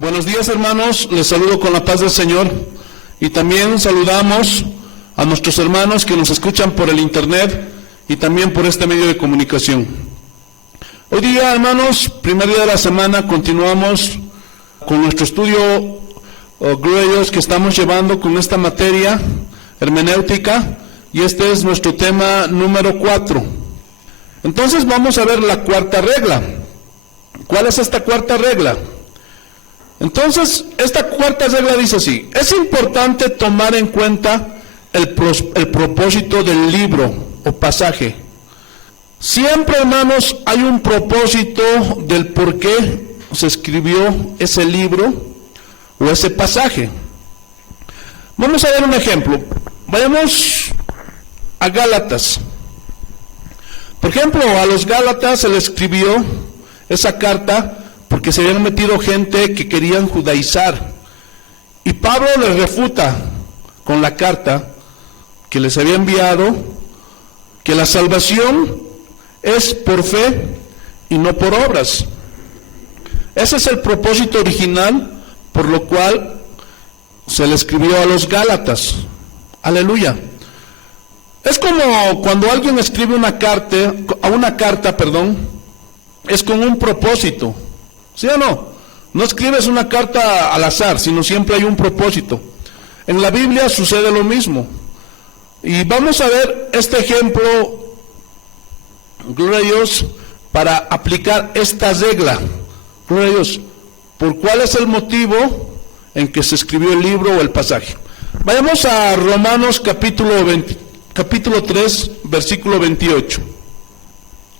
Buenos días, hermanos, les saludo con la paz del Señor y también saludamos a nuestros hermanos que nos escuchan por el internet y también por este medio de comunicación. Hoy día, hermanos, primer día de la semana, continuamos con nuestro estudio glorioso que estamos llevando con esta materia hermenéutica y este es nuestro tema número 4. Entonces vamos a ver la cuarta regla. ¿Cuál es esta cuarta regla? Entonces, esta cuarta regla dice así: es importante tomar en cuenta el propósito del libro o pasaje. Siempre, hermanos, hay un propósito del por qué se escribió ese libro o ese pasaje. Vamos a ver un ejemplo. Vayamos a Gálatas. Por ejemplo, a los Gálatas se le escribió esa carta porque se habían metido gente que querían judaizar. Y Pablo les refuta con la carta que les había enviado que la salvación es por fe y no por obras. Ese es el propósito original por lo cual se le escribió a los Gálatas. Aleluya. Es como cuando alguien escribe una carta, es con un propósito. ¿Sí o no? No escribes una carta al azar, sino siempre hay un propósito. En la Biblia sucede lo mismo. Y vamos a ver este ejemplo, gloria a Dios, para aplicar esta regla. Gloria a Dios. ¿Por cuál es el motivo en que se escribió el libro o el pasaje? Vayamos a Romanos capítulo 3, versículo 28.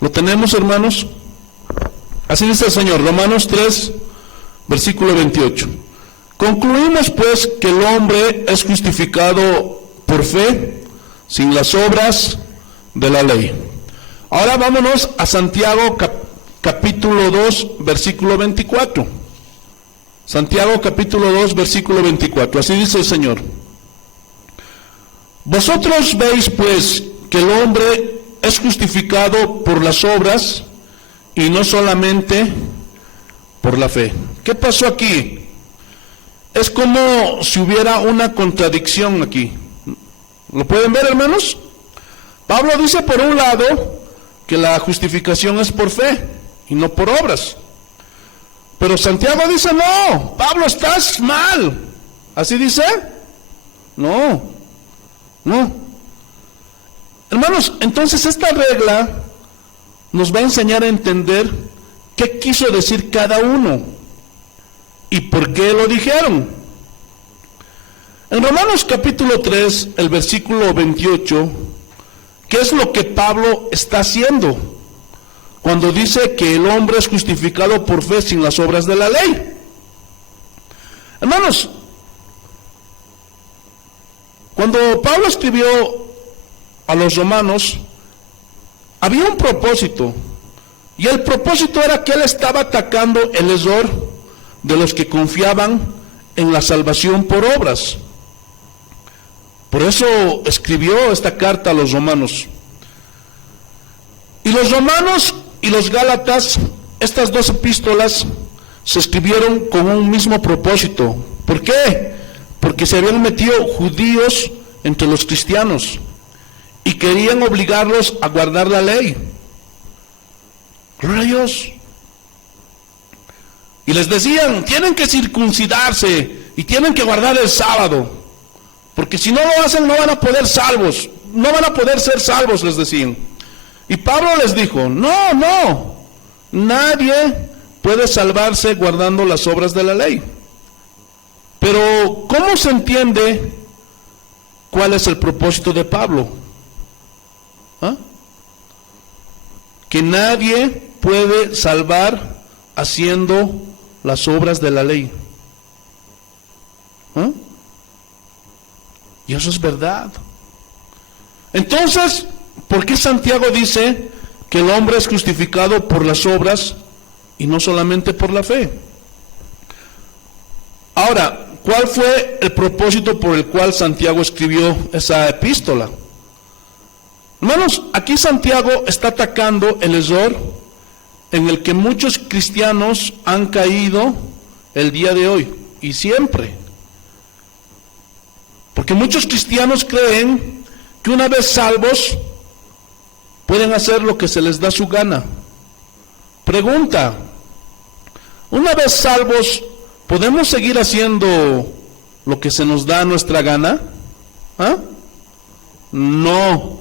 ¿Lo tenemos, hermanos? Así dice el Señor, Romanos 3, versículo 28. Concluimos pues que el hombre es justificado por fe, sin las obras de la ley. Ahora vámonos a Santiago capítulo 2, versículo 24. Santiago capítulo 2, versículo 24. Así dice el Señor. Vosotros veis pues que el hombre es justificado por las obras y no solamente por la fe. ¿Qué pasó aquí? Es como si hubiera una contradicción aquí. ¿Lo pueden ver, hermanos? Pablo dice por un lado que la justificación es por fe y no por obras. Pero Santiago dice, no, Pablo, estás mal. ¿Así dice? No. Hermanos, entonces esta regla nos va a enseñar a entender qué quiso decir cada uno y por qué lo dijeron. En Romanos capítulo 3, el versículo 28, ¿qué es lo que Pablo está haciendo cuando dice que el hombre es justificado por fe sin las obras de la ley? Hermanos, cuando Pablo escribió a los romanos, había un propósito, y el propósito era que él estaba atacando el error de los que confiaban en la salvación por obras. Por eso escribió esta carta a los romanos. Y los romanos y los gálatas, estas dos epístolas, se escribieron con un mismo propósito. ¿Por qué? Porque se habían metido judíos entre los cristianos y querían obligarlos a guardar la ley. Gloria a Dios. Y les decían, tienen que circuncidarse y tienen que guardar el sábado, porque si no lo hacen no van a poder ser salvos, les decían. Y Pablo les dijo, no, nadie puede salvarse guardando las obras de la ley. Pero ¿cómo se entiende cuál es el propósito de Pablo? Que nadie puede salvar haciendo las obras de la ley. Y eso es verdad. Entonces, ¿por qué Santiago dice que el hombre es justificado por las obras y no solamente por la fe? Ahora, ¿cuál fue el propósito por el cual Santiago escribió esa epístola? Hermanos, aquí Santiago está atacando el error en el que muchos cristianos han caído el día de hoy y siempre. Porque muchos cristianos creen que una vez salvos pueden hacer lo que se les da su gana. Pregunta: una vez salvos, ¿podemos seguir haciendo lo que se nos da nuestra gana? ¿Ah? No.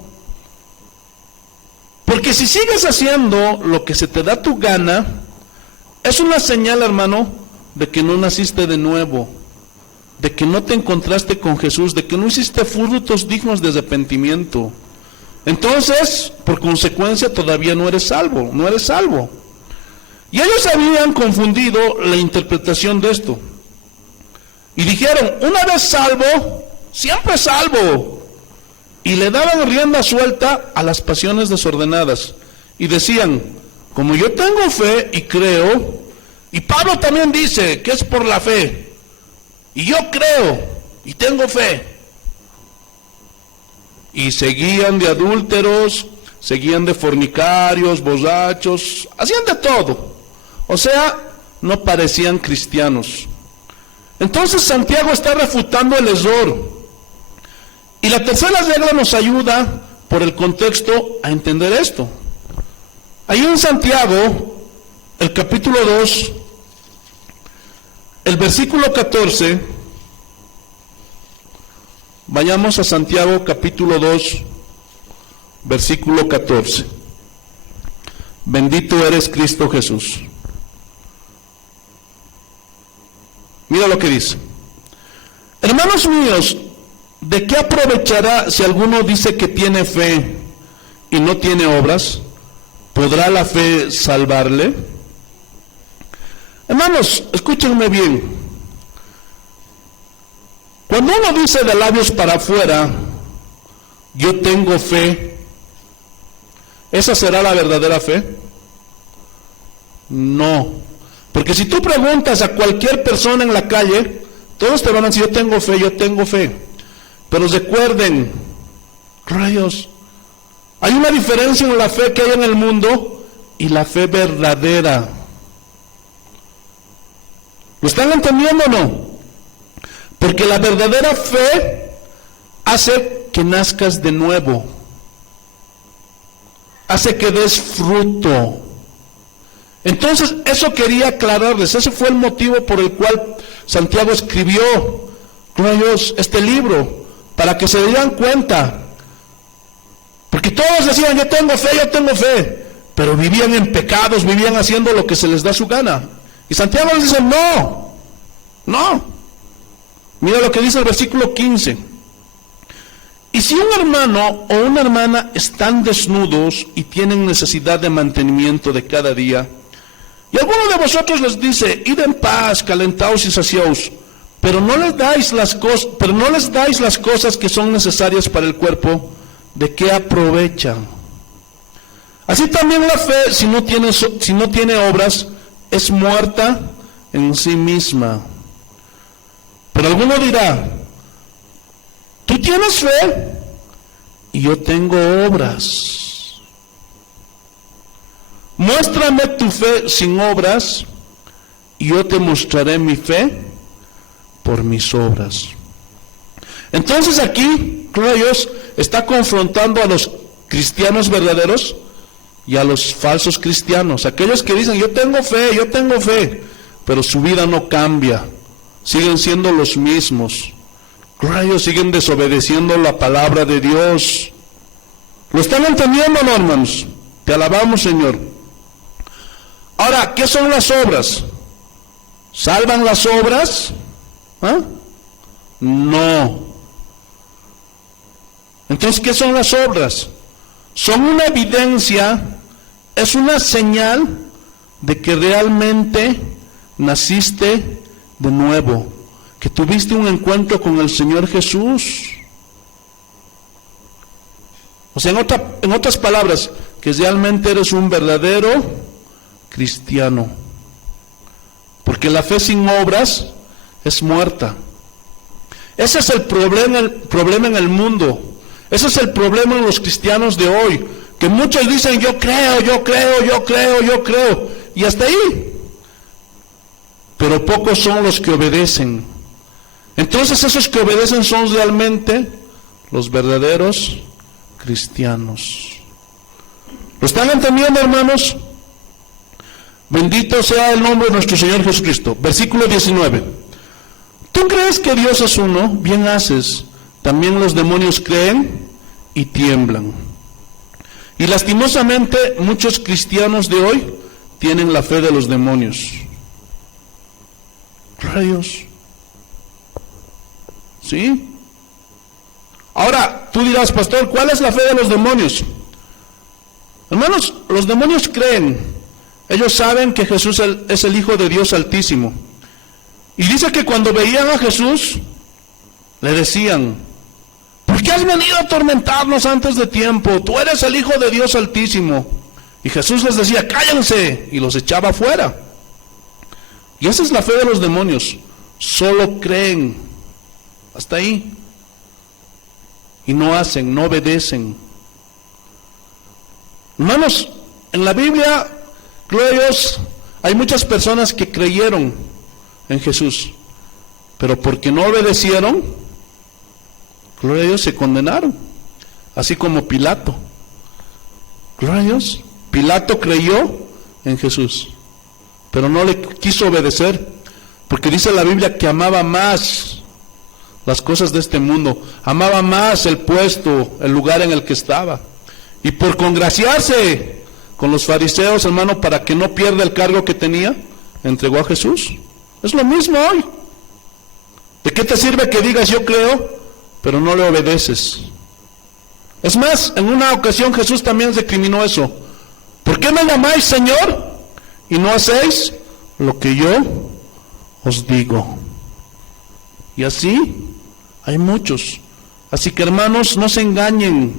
Porque si sigues haciendo lo que se te da tu gana, es una señal, hermano, de que no naciste de nuevo, de que no te encontraste con Jesús, de que no hiciste frutos dignos de arrepentimiento. Entonces, por consecuencia, todavía no eres salvo, no eres salvo. Y ellos habían confundido la interpretación de esto. Y dijeron: una vez salvo, siempre salvo. Y le daban rienda suelta a las pasiones desordenadas. Y decían: como yo tengo fe y creo, y Pablo también dice que es por la fe, y yo creo y tengo fe. Y seguían de adúlteros, seguían de fornicarios, borrachos, hacían de todo. O sea, no parecían cristianos. Entonces Santiago está refutando el error. Y la tercera regla nos ayuda, por el contexto, a entender esto. Ahí en Santiago, el capítulo 2, el versículo 14, vayamos a Santiago capítulo 2, versículo 14. Bendito eres Cristo Jesús. Mira lo que dice: hermanos míos, ¿de qué aprovechará si alguno dice que tiene fe y no tiene obras? ¿Podrá la fe salvarle? Hermanos, escúchenme bien. Cuando uno dice de labios para afuera, yo tengo fe, ¿esa será la verdadera fe? No. Porque si tú preguntas a cualquier persona en la calle, todos te van a decir: yo tengo fe, yo tengo fe. Pero recuerden, rayos, hay una diferencia en la fe que hay en el mundo y la fe verdadera. ¿Lo están entendiendo o no? Porque la verdadera fe hace que nazcas de nuevo, hace que des fruto. Entonces, eso quería aclararles. Ese fue el motivo por el cual Santiago escribió, rayos, este libro, para que se dieran cuenta. Porque todos decían: yo tengo fe, pero vivían en pecados, vivían haciendo lo que se les da su gana. Y Santiago les dice: no. Mira lo que dice el versículo 15. Y si un hermano o una hermana están desnudos y tienen necesidad de mantenimiento de cada día, y alguno de vosotros les dice: id en paz, calentaos y saciaos, pero no les dais las cosas que son necesarias para el cuerpo, ¿de qué aprovechan? Así también la fe, si no tiene obras, es muerta en sí misma. Pero alguno dirá: tú tienes fe y yo tengo obras. Muéstrame tu fe sin obras y yo te mostraré mi fe por mis obras. Entonces aquí, Dios está confrontando a los cristianos verdaderos y a los falsos cristianos, aquellos que dicen: yo tengo fe, pero su vida no cambia, siguen siendo los mismos. Ellos siguen desobedeciendo la palabra de Dios. ¿Lo están entendiendo, no, hermanos? Te alabamos, Señor. Ahora, ¿qué son las obras? ¿Salvan las obras? ¿Ah? No. Entonces, ¿qué son las obras? Son una evidencia, es una señal de que realmente naciste de nuevo, que tuviste un encuentro con el Señor Jesús. O sea, en otras palabras, que realmente eres un verdadero cristiano. Porque la fe sin obras es muerta. Ese es el problema en el mundo. Ese es el problema en los cristianos de hoy, que muchos dicen: yo creo, y hasta ahí. pero pocos son los que obedecen. Entonces esos que obedecen son realmente los verdaderos cristianos. ¿Lo están entendiendo, hermanos? Bendito sea el nombre de nuestro Señor Jesucristo. Versículo 19. ¿Tú crees que Dios es uno? Bien haces. También los demonios creen y tiemblan. Y lastimosamente muchos cristianos de hoy tienen la fe de los demonios. Gloria a Dios. ¿Sí? Ahora, tú dirás, pastor, ¿cuál es la fe de los demonios? Hermanos, los demonios creen. Ellos saben que Jesús es el Hijo de Dios Altísimo. Y dice que cuando veían a Jesús, le decían, ¿por qué has venido a atormentarnos antes de tiempo? Tú eres el Hijo de Dios Altísimo. Y Jesús les decía, cállense, y los echaba afuera. Y esa es la fe de los demonios. Solo creen. Hasta ahí. Y no hacen, no obedecen. Hermanos, en la Biblia, gloria a Dios, hay muchas personas que creyeron en Jesús, pero porque no obedecieron, gloria a Dios, se condenaron. Así como Pilato. Gloria a Dios. Pilato creyó en Jesús, pero no le quiso obedecer, porque dice la Biblia que amaba más las cosas de este mundo, amaba más el puesto, el lugar en el que estaba, y por congraciarse con los fariseos, hermano, para que no pierda el cargo que tenía, entregó a Jesús. Es lo mismo hoy. ¿De qué te sirve que digas yo creo, pero no le obedeces? Es más, en una ocasión Jesús también recriminó eso. ¿Por qué me llamáis Señor y no hacéis lo que yo os digo? Y así hay muchos. Así que, hermanos, no se engañen.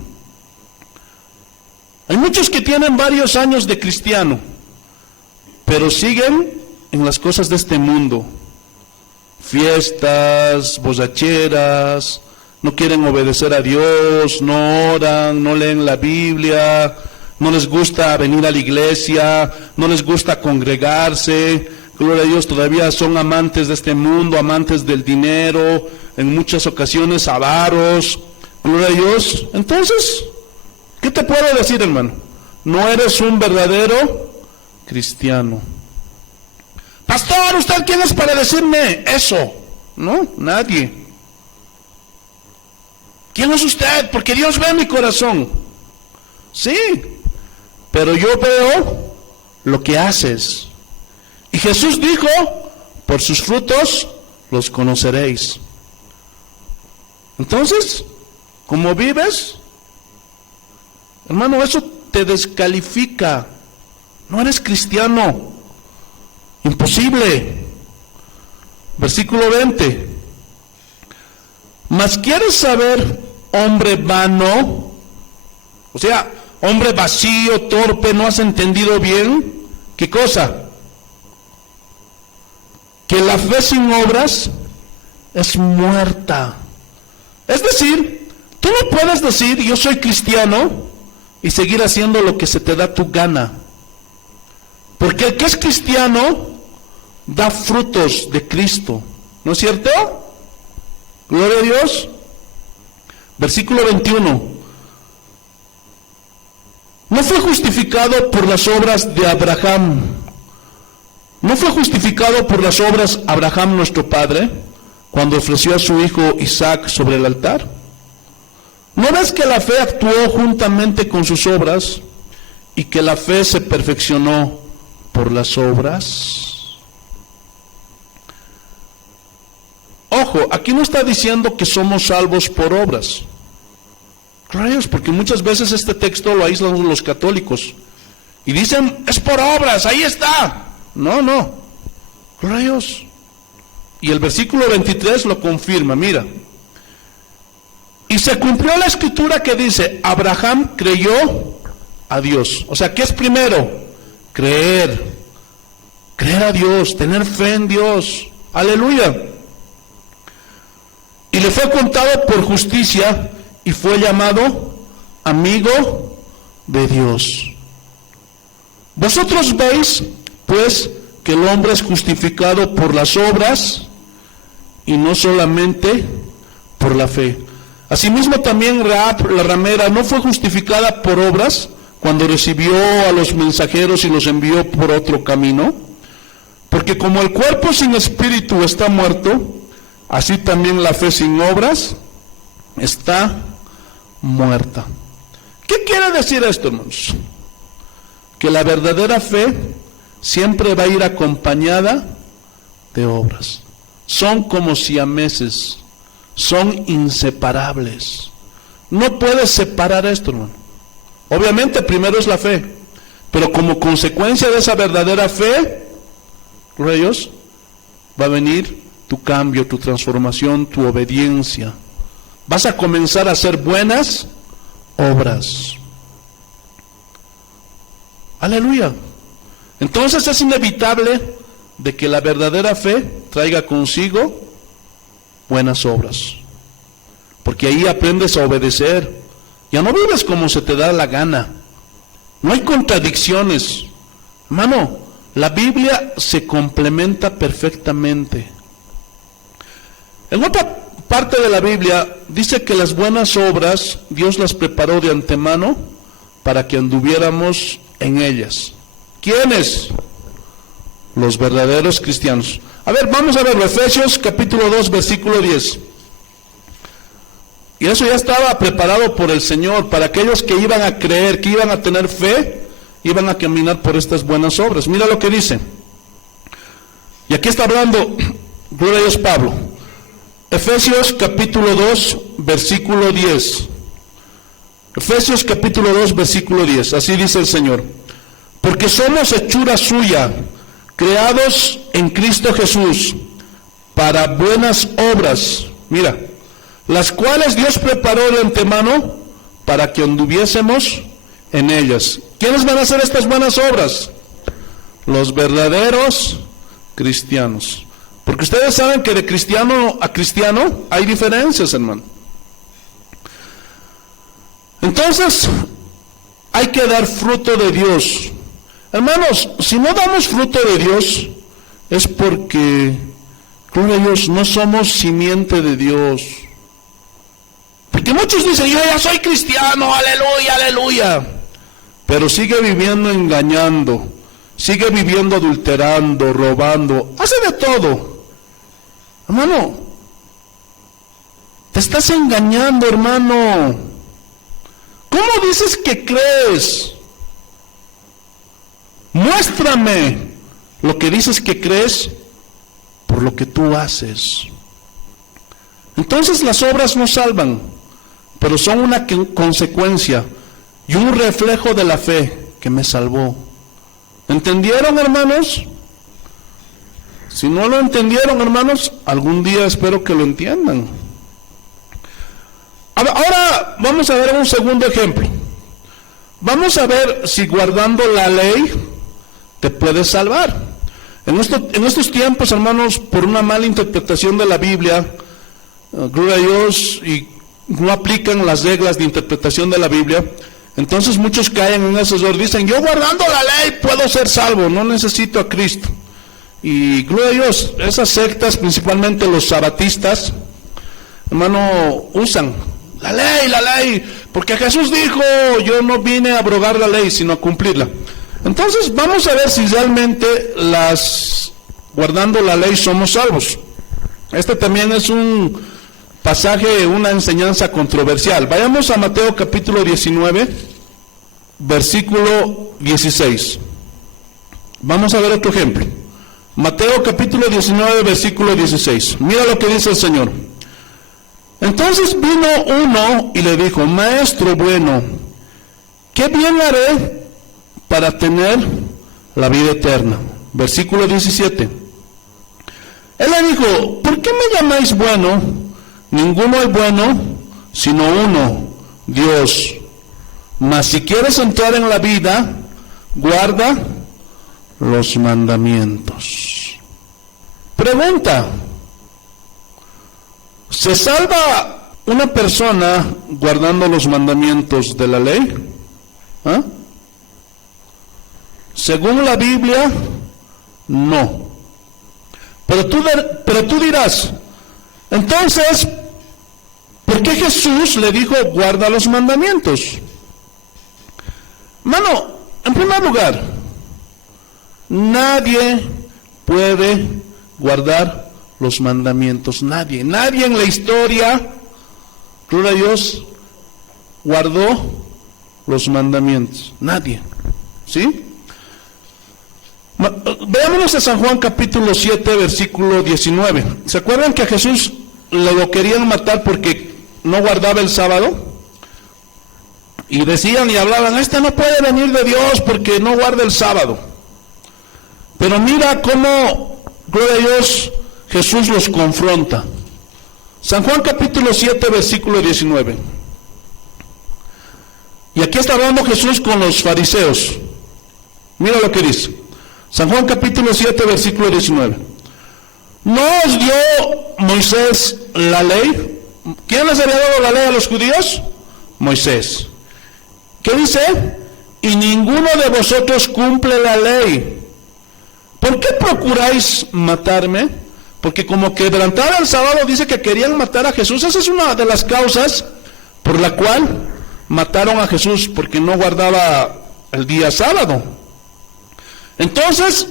Hay muchos que tienen varios años de cristiano, pero siguen en las cosas de este mundo. Fiestas, borracheras, no quieren obedecer a Dios, no oran, no leen la Biblia, no les gusta venir a la iglesia, no les gusta congregarse. Gloria a Dios, todavía son amantes de este mundo, amantes del dinero, en muchas ocasiones avaros. Gloria a Dios. Entonces, ¿qué te puedo decir, hermano? No eres un verdadero cristiano. Pastor, ¿usted quién es para decirme eso? No, nadie. ¿Quién es usted? Porque Dios ve mi corazón. Sí, pero yo veo lo que haces. Y Jesús dijo, por sus frutos los conoceréis. Entonces, ¿cómo vives? Hermano, eso te descalifica. No eres cristiano. Imposible. Versículo 20. Mas ¿quieres saber, hombre vano? O sea, hombre vacío, torpe, ¿no has entendido bien? ¿Qué cosa? Que la fe sin obras es muerta. Es decir, tú no puedes decir yo soy cristiano y seguir haciendo lo que se te da tu gana. Porque el que es cristiano da frutos de Cristo. ¿No es cierto? Gloria a Dios. Versículo 21. No fue justificado por las obras de Abraham. ¿No fue justificado por las obras Abraham nuestro padre cuando ofreció a su hijo Isaac sobre el altar? ¿No ves que la fe actuó juntamente con sus obras y que la fe se perfeccionó por las obras? Ojo, aquí no está diciendo que somos salvos por obras. Claro, porque muchas veces este texto lo aíslan los católicos y dicen, es por obras, ahí está. No, no. Rayos. Y el versículo 23 lo confirma, mira. Y se cumplió la escritura que dice, Abraham creyó a Dios. O sea, ¿qué es primero? Creer. Creer a Dios, tener fe en Dios. Aleluya. Y le fue contado por justicia y fue llamado amigo de Dios. Vosotros veis, pues, que el hombre es justificado por las obras y no solamente por la fe. Asimismo también Rahab, la ramera, no fue justificada por obras cuando recibió a los mensajeros y los envió por otro camino, porque como el cuerpo sin espíritu está muerto, así también la fe sin obras está muerta. ¿Qué quiere decir esto, hermanos? Que la verdadera fe siempre va a ir acompañada de obras. Son como siameses, son inseparables. No puedes separar esto, hermano. Obviamente primero es la fe, pero como consecuencia de esa verdadera fe, Dios, va a venir tu cambio, tu transformación, tu obediencia. Vas a comenzar a hacer buenas obras. Aleluya. Entonces es inevitable de que la verdadera fe traiga consigo buenas obras, porque ahí aprendes a obedecer. Ya no vives como se te da la gana. No hay contradicciones. Hermano, la Biblia se complementa perfectamente. En otra parte de la Biblia dice que las buenas obras Dios las preparó de antemano para que anduviéramos en ellas. ¿Quiénes? Los verdaderos cristianos. A ver, vamos a ver Efesios capítulo 2, versículo 10. Y eso ya estaba preparado por el Señor para aquellos que iban a creer, que iban a tener fe, iban a caminar por estas buenas obras. Mira lo que dice. Y aquí está hablando, gloria a Dios, Pablo. Efesios capítulo 2, versículo 10. Efesios capítulo 2, versículo 10. Así dice el Señor. Porque somos hechura suya, creados en Cristo Jesús, para buenas obras. Mira, las cuales Dios preparó de antemano para que anduviésemos en ellas. ¿Quiénes van a hacer estas buenas obras? Los verdaderos cristianos. Porque ustedes saben que de cristiano a cristiano hay diferencias, hermano. Entonces, hay que dar fruto de Dios. Hermanos, si no damos fruto de Dios, es porque, gloria a Dios, no somos simiente de Dios. Porque muchos dicen, yo ya soy cristiano, aleluya, aleluya. Pero sigue viviendo engañando, sigue viviendo adulterando, robando, hace de todo. Hermano, te estás engañando, hermano. ¿Cómo dices que crees? Muéstrame lo que dices que crees por lo que tú haces. Entonces las obras no salvan, pero son una consecuencia y un reflejo de la fe que me salvó. ¿Entendieron, hermanos? Si no lo entendieron, hermanos, algún día espero que lo entiendan. Ahora vamos a ver un segundo ejemplo. Vamos a ver si guardando la ley te puedes salvar. En estos tiempos, hermanos, por una mala interpretación de la Biblia, gloria a Dios, y no aplican las reglas de interpretación de la Biblia, entonces muchos caen en ese error. Dicen, yo guardando la ley puedo ser salvo, no necesito a Cristo. Y gloria a Dios, esas sectas, principalmente los sabatistas, hermano, usan la ley, porque Jesús dijo, yo no vine a abrogar la ley, sino a cumplirla. Entonces vamos a ver si realmente guardando la ley somos salvos. Este también es un pasaje, una enseñanza controversial. Vayamos a Mateo capítulo 19, versículo 16. Vamos a ver otro ejemplo. Mateo capítulo 19, versículo 16. Mira lo que dice el Señor. Entonces vino uno y le dijo, Maestro bueno, ¿qué bien haré para tener la vida eterna? Versículo 17. Él le dijo, ¿por qué me llamáis bueno? Ninguno es bueno, sino uno, Dios. Mas si quieres entrar en la vida, guarda los mandamientos. Pregunta, ¿se salva una persona guardando los mandamientos de la ley? ¿Ah? Según la Biblia, No. Pero tú dirás, entonces, ¿por qué Jesús le dijo, guarda los mandamientos? Hermano, en primer lugar, nadie puede guardar los mandamientos. Nadie en la historia, gloria a Dios, guardó los mandamientos. Nadie. ¿Sí? Veámonos a San Juan capítulo 7, versículo 19. ¿Se acuerdan que a Jesús lo querían matar porque no guardaba el sábado? Y decían y hablaban, este no puede venir de Dios porque no guarda el sábado. Pero mira cómo, gloria a Dios, Jesús los confronta. San Juan capítulo 7, versículo 19. Y aquí está hablando Jesús con los fariseos. Mira lo que dice. San Juan capítulo 7, versículo 19. ¿No os dio Moisés la ley? ¿Quién les había dado la ley a los judíos? Moisés. ¿Qué dice? Y ninguno de vosotros cumple la ley. ¿Por qué procuráis matarme? Porque como quebrantaba el sábado, dice que querían matar a Jesús. Esa es una de las causas por la cual mataron a Jesús, porque no guardaba el día sábado. Entonces,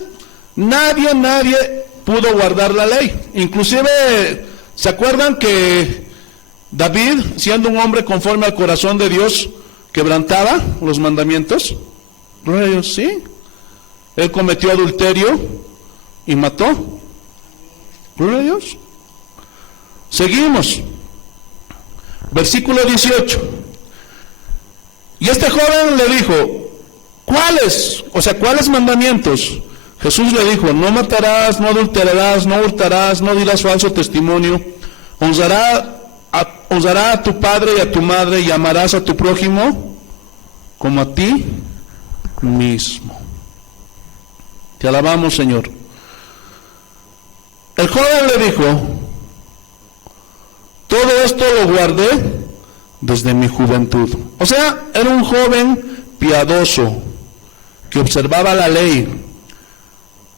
nadie pudo guardar la ley. Inclusive, ¿se acuerdan que David, siendo un hombre conforme al corazón de Dios, quebrantaba los mandamientos? Gloria a Dios, sí. Él cometió adulterio y mató. Gloria a Dios. Seguimos. Versículo 18. Y este joven le dijo, ¿cuáles? O sea, ¿cuáles mandamientos? Jesús le dijo, no matarás, no adulterarás, no hurtarás, no dirás falso testimonio, honrará a tu padre y a tu madre y amarás a tu prójimo como a ti mismo. Te alabamos, Señor. El joven le dijo, todo esto lo guardé desde mi juventud. O sea, era un joven piadoso que observaba la ley.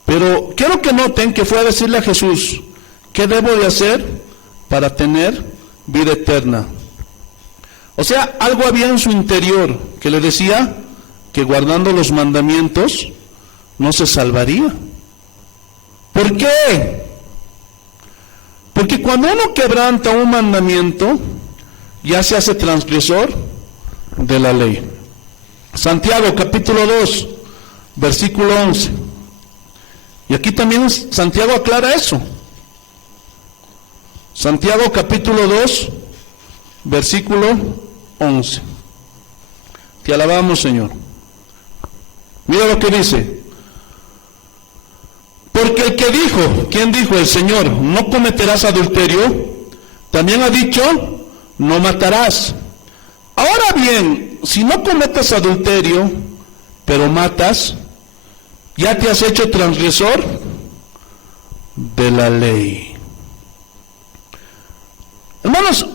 Pero quiero que noten que fue a decirle a Jesús, ¿qué debo de hacer para tener vida eterna? O sea, algo había en su interior que le decía que guardando los mandamientos no se salvaría. ¿Por qué? Porque cuando uno quebranta un mandamiento, ya se hace transgresor de la ley. Santiago capítulo 2, versículo 11. Y aquí también Santiago aclara eso. Santiago capítulo 2, versículo 11. Te alabamos, Señor. Mira lo que dice. Porque el que dijo, ¿quién dijo? El Señor, no cometerás adulterio, también ha dicho, no matarás. Ahora bien, si no cometes adulterio, pero matas, ya te has hecho transgresor de la ley. Hermanos,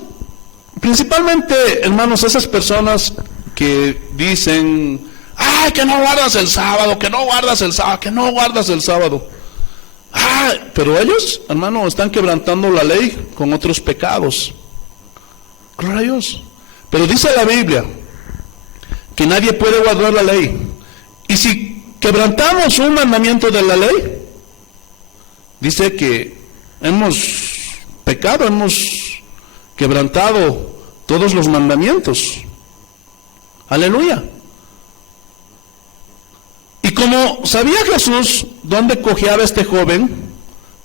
principalmente, hermanos, esas personas que dicen, ¡ay, que no guardas el sábado, que no guardas el sábado, que no guardas el sábado! ¡Ah! Pero ellos, hermano, están quebrantando la ley con otros pecados. Gloria a Dios. Pero dice la Biblia que nadie puede guardar la ley. Y si quebrantamos un mandamiento de la ley, dice que hemos pecado, hemos quebrantado todos los mandamientos. Aleluya. Y como sabía Jesús dónde cojeaba este joven,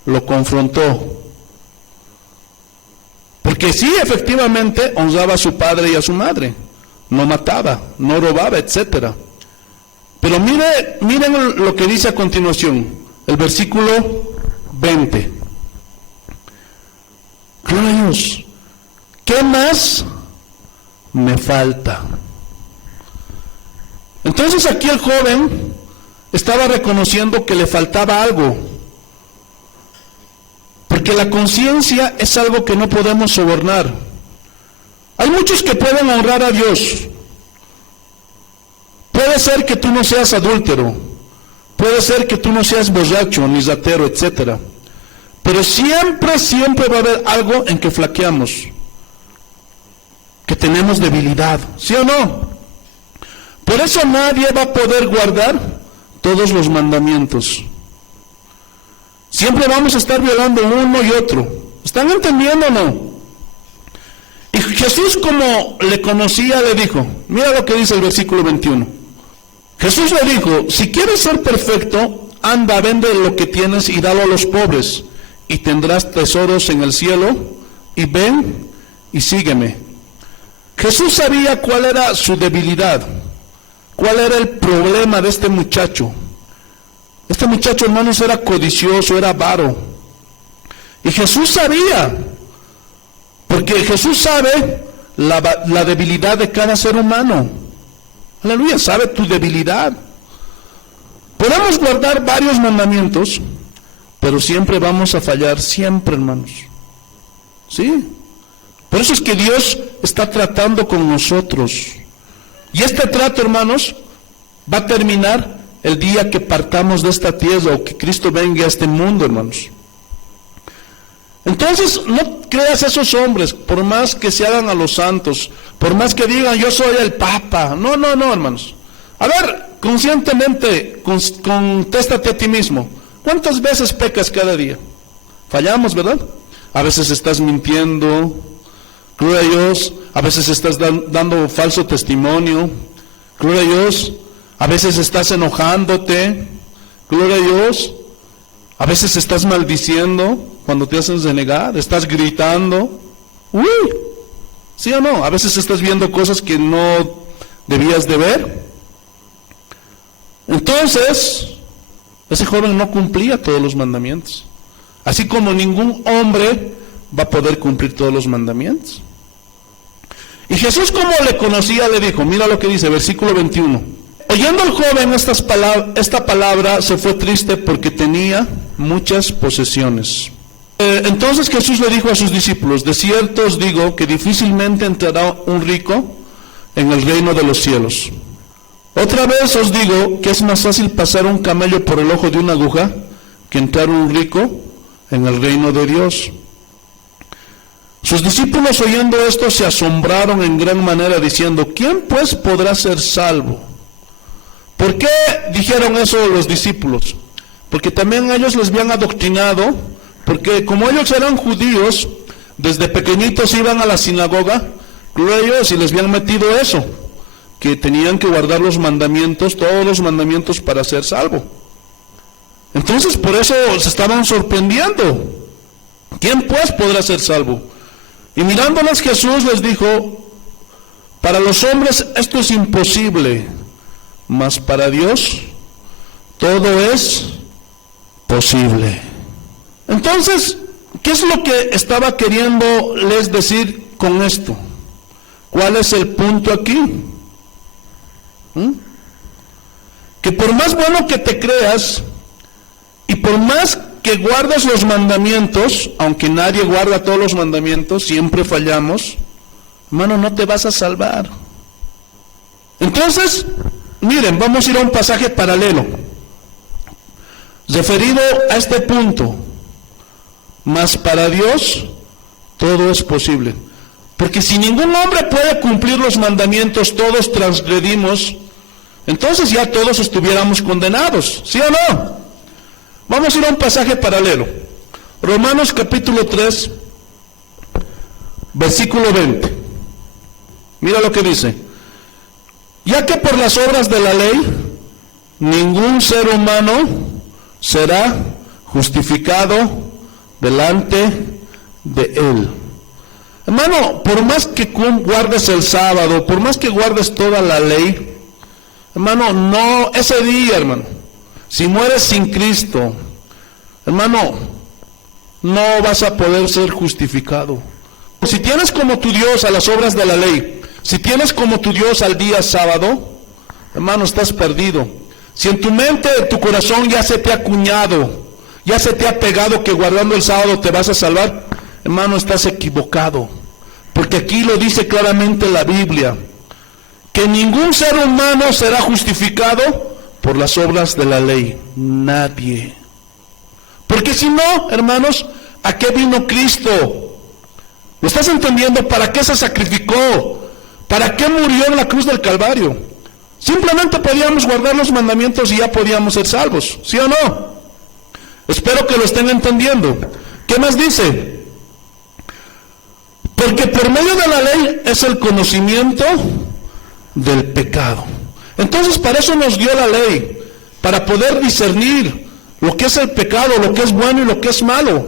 lo confrontó. Porque sí, efectivamente, honraba a su padre y a su madre. No mataba, no robaba, etcétera. Pero miren lo que dice a continuación, el versículo 20. Gloria a Dios. ¿Qué más me falta? Entonces aquí el joven estaba reconociendo que le faltaba algo. Porque la conciencia es algo que no podemos sobornar. Hay muchos que pueden honrar a Dios. Puede ser que tú no seas adúltero, Puede ser que tú no seas borracho, ni ratero, etcétera. Pero siempre va a haber algo en que flaqueamos, que tenemos debilidad, ¿sí o no? Por eso nadie va a poder guardar todos los mandamientos. Siempre vamos a estar violando uno y otro. ¿Están entendiendo o no? Y Jesús, como le conocía, le dijo, mira lo que dice el versículo 21. Jesús le dijo, si quieres ser perfecto, anda, vende lo que tienes y dalo a los pobres, y tendrás tesoros en el cielo, y ven y sígueme. Jesús sabía cuál era su debilidad, cuál era el problema de este muchacho. Este muchacho, hermanos, era codicioso, era avaro. Y Jesús sabía, porque Jesús sabe la debilidad de cada ser humano. Aleluya, sabe tu debilidad. Podemos guardar varios mandamientos, pero siempre vamos a fallar, siempre, hermanos. ¿Sí? Por eso es que Dios está tratando con nosotros. Y este trato, hermanos, va a terminar el día que partamos de esta tierra o que Cristo venga a este mundo, hermanos. Entonces, no creas a esos hombres, por más que se hagan a los santos, por más que digan, yo soy el Papa. No, hermanos. A ver, conscientemente, contéstate a ti mismo. ¿Cuántas veces pecas cada día? Fallamos, ¿verdad? A veces estás mintiendo, gloria a Dios. A veces estás dando falso testimonio, gloria a Dios. A veces estás enojándote, gloria a Dios. A veces estás maldiciendo cuando te haces renegar, estás gritando. ¡Uy! ¿Sí o no? A veces estás viendo cosas que no debías de ver. Entonces, ese joven no cumplía todos los mandamientos. Así como ningún hombre va a poder cumplir todos los mandamientos. Y Jesús, como le conocía, le dijo, mira lo que dice, versículo 21. Oyendo el joven esta palabra, se fue triste porque tenía muchas posesiones. Entonces Jesús le dijo a sus discípulos, de cierto os digo que difícilmente entrará un rico en el reino de los cielos. Otra vez os digo que es más fácil pasar un camello por el ojo de una aguja que entrar un rico en el reino de Dios. Sus discípulos, oyendo esto, se asombraron en gran manera, diciendo, ¿quién pues podrá ser salvo? ¿Por qué dijeron eso los discípulos? Porque también ellos les habían adoctrinado, porque como ellos eran judíos, desde pequeñitos iban a la sinagoga, ellos, y les habían metido eso, que tenían que guardar los mandamientos, todos los mandamientos para ser salvo. Entonces por eso se estaban sorprendiendo. ¿Quién pues podrá ser salvo? Y mirándoles Jesús les dijo, para los hombres esto es imposible, mas para Dios todo es posible. Entonces, ¿qué es lo que estaba queriéndoles decir con esto? ¿Cuál es el punto aquí? Que por más bueno que te creas y por más que guardes los mandamientos, aunque nadie guarda todos los mandamientos, siempre fallamos, hermano, no te vas a salvar. Entonces, miren, vamos a ir a un pasaje paralelo, referido a este punto. Mas para Dios todo es posible. Porque si ningún hombre puede cumplir los mandamientos, todos transgredimos, entonces ya todos estuviéramos condenados, ¿sí o no? Vamos a ir a un pasaje paralelo. Romanos capítulo 3, versículo 20. Mira lo que dice. Ya que por las obras de la ley, ningún ser humano será justificado delante de él. Hermano, por más que guardes el sábado, por más que guardes toda la ley, hermano, no, ese día, hermano, si mueres sin Cristo, hermano, no vas a poder ser justificado. Si tienes como tu Dios a las obras de la ley, si tienes como tu Dios al día sábado, hermano, estás perdido. Si en tu mente, en tu corazón ya se te ha acuñado, ya se te ha pegado que guardando el sábado te vas a salvar, hermano, estás equivocado. Porque aquí lo dice claramente la Biblia, que ningún ser humano será justificado por las obras de la ley. Nadie. Porque si no, hermanos, ¿a qué vino Cristo? ¿Lo estás entendiendo? ¿Para qué se sacrificó? ¿Para qué murió en la cruz del Calvario? Simplemente podíamos guardar los mandamientos y ya podíamos ser salvos, ¿sí o no? Espero que lo estén entendiendo. ¿Qué más dice? Porque por medio de la ley es el conocimiento del pecado. Entonces para eso nos dio la ley, para poder discernir lo que es el pecado, lo que es bueno y lo que es malo.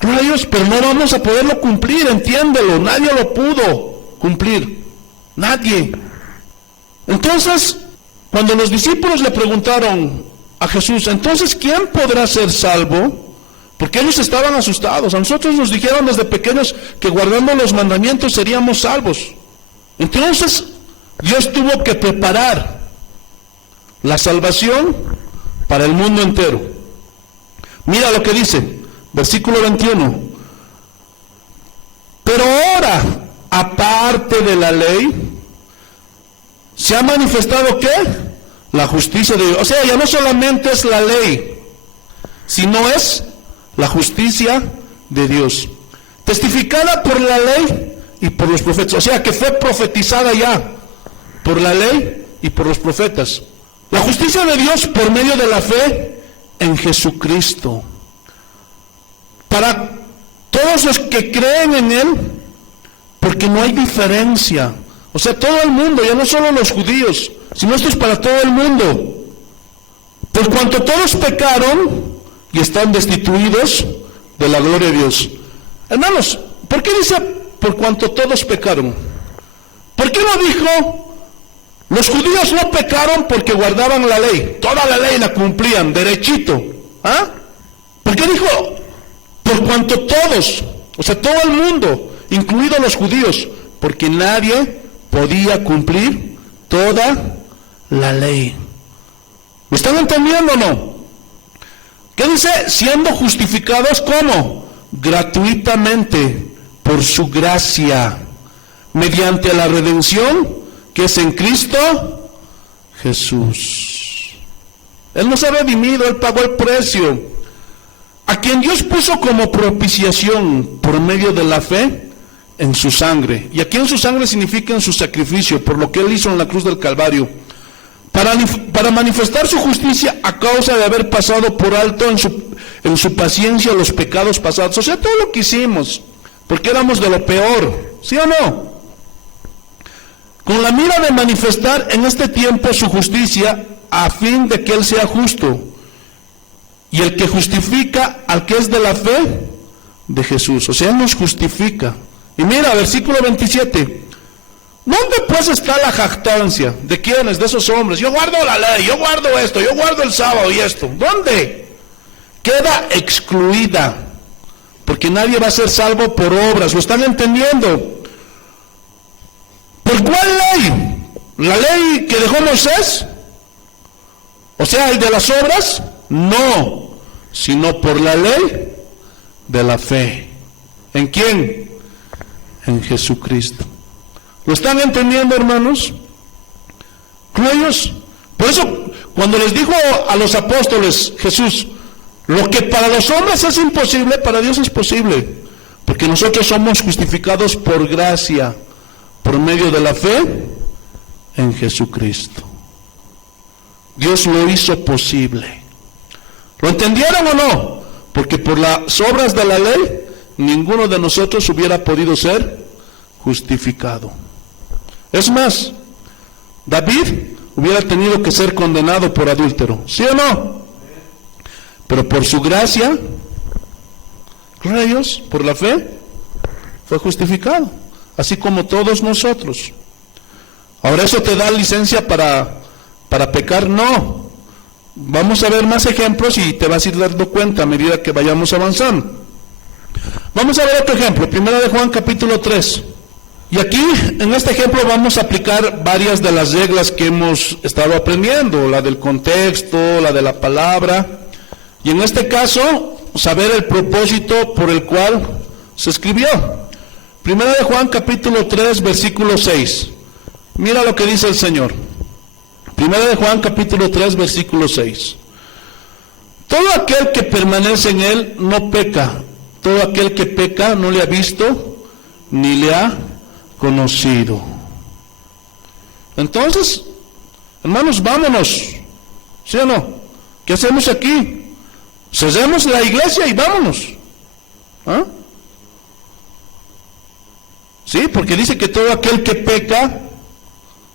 Gloria a Dios, pero no vamos a poderlo cumplir, entiéndelo, nadie lo pudo cumplir, nadie. Entonces, cuando los discípulos le preguntaron a Jesús, entonces, ¿quién podrá ser salvo? Porque ellos estaban asustados. A nosotros nos dijeron desde pequeños que guardando los mandamientos seríamos salvos. Entonces, Dios tuvo que preparar la salvación para el mundo entero. Mira lo que dice, versículo 21. Pero ahora, aparte de la ley, ¿se ha manifestado qué? La justicia de Dios. O sea, ya no solamente es la ley, sino es la justicia de Dios, testificada por la ley y por los profetas. O sea, que fue profetizada ya por la ley y por los profetas. La justicia de Dios por medio de la fe en Jesucristo. Para todos los que creen en Él, porque no hay diferencia. O sea, todo el mundo, ya no solo los judíos, sino esto es para todo el mundo. Por cuanto todos pecaron y están destituidos de la gloria de Dios. Hermanos, ¿por qué dice por cuanto todos pecaron? ¿Por qué no dijo los judíos no pecaron porque guardaban la ley? Toda la ley la cumplían, derechito. ¿Ah? ¿Por qué dijo por cuanto todos? O sea, todo el mundo, incluidos los judíos, porque nadie podía cumplir toda la ley. ¿Me están entendiendo o no? ¿Qué dice? Siendo justificados, ¿cómo? Gratuitamente, por su gracia, mediante la redención que es en Cristo Jesús. Él nos ha redimido, Él pagó el precio. A quien Dios puso como propiciación por medio de la fe en su sangre. Y aquí en su sangre significa en su sacrificio, por lo que Él hizo en la cruz del Calvario. Para manifestar su justicia a causa de haber pasado por alto en su paciencia los pecados pasados. O sea, todo lo que hicimos, porque éramos de lo peor, ¿sí o no? Con la mira de manifestar en este tiempo su justicia, a fin de que Él sea justo, y el que justifica al que es de la fe de Jesús. O sea, Él nos justifica. Y mira, versículo 27. ¿Dónde pues está la jactancia? ¿De quiénes? De esos hombres. Yo guardo la ley, yo guardo esto, yo guardo el sábado y esto. ¿Dónde? Queda excluida, porque nadie va a ser salvo por obras. ¿Lo están entendiendo? ¿Por cuál ley? ¿La ley que dejó Moisés? O sea, ¿el de las obras? No, sino por la ley de la fe. ¿En quién? En Jesucristo. ¿Lo están entendiendo, hermanos? Ellos, por eso, cuando les dijo a los apóstoles Jesús, lo que para los hombres es imposible, para Dios es posible, porque nosotros somos justificados por gracia, por medio de la fe en Jesucristo. Dios lo hizo posible. ¿Lo entendieron o no? Porque por las obras de la ley, ninguno de nosotros hubiera podido ser justificado. Es más, David hubiera tenido que ser condenado por adúltero, ¿sí o no? Pero por su gracia, gloria a Dios, por la fe, fue justificado, así como todos nosotros. Ahora, ¿eso te da licencia para pecar? No. Vamos a ver más ejemplos y te vas a ir dando cuenta a medida que vayamos avanzando. Vamos a ver otro ejemplo, 1 de Juan capítulo 3. Y aquí, en este ejemplo, vamos a aplicar varias de las reglas que hemos estado aprendiendo, la del contexto, la de la palabra, y en este caso, saber el propósito por el cual se escribió. 1 de Juan capítulo 3, versículo 6. Mira lo que dice el Señor. 1 Primera de Juan capítulo 3 versículo 6. Todo aquel que permanece en él no peca. Todo aquel que peca no le ha visto ni le ha conocido. Entonces, hermanos, vámonos. ¿Sí o no? ¿Qué hacemos aquí? Cerremos la iglesia y vámonos. ¿Ah? Sí, porque dice que todo aquel que peca,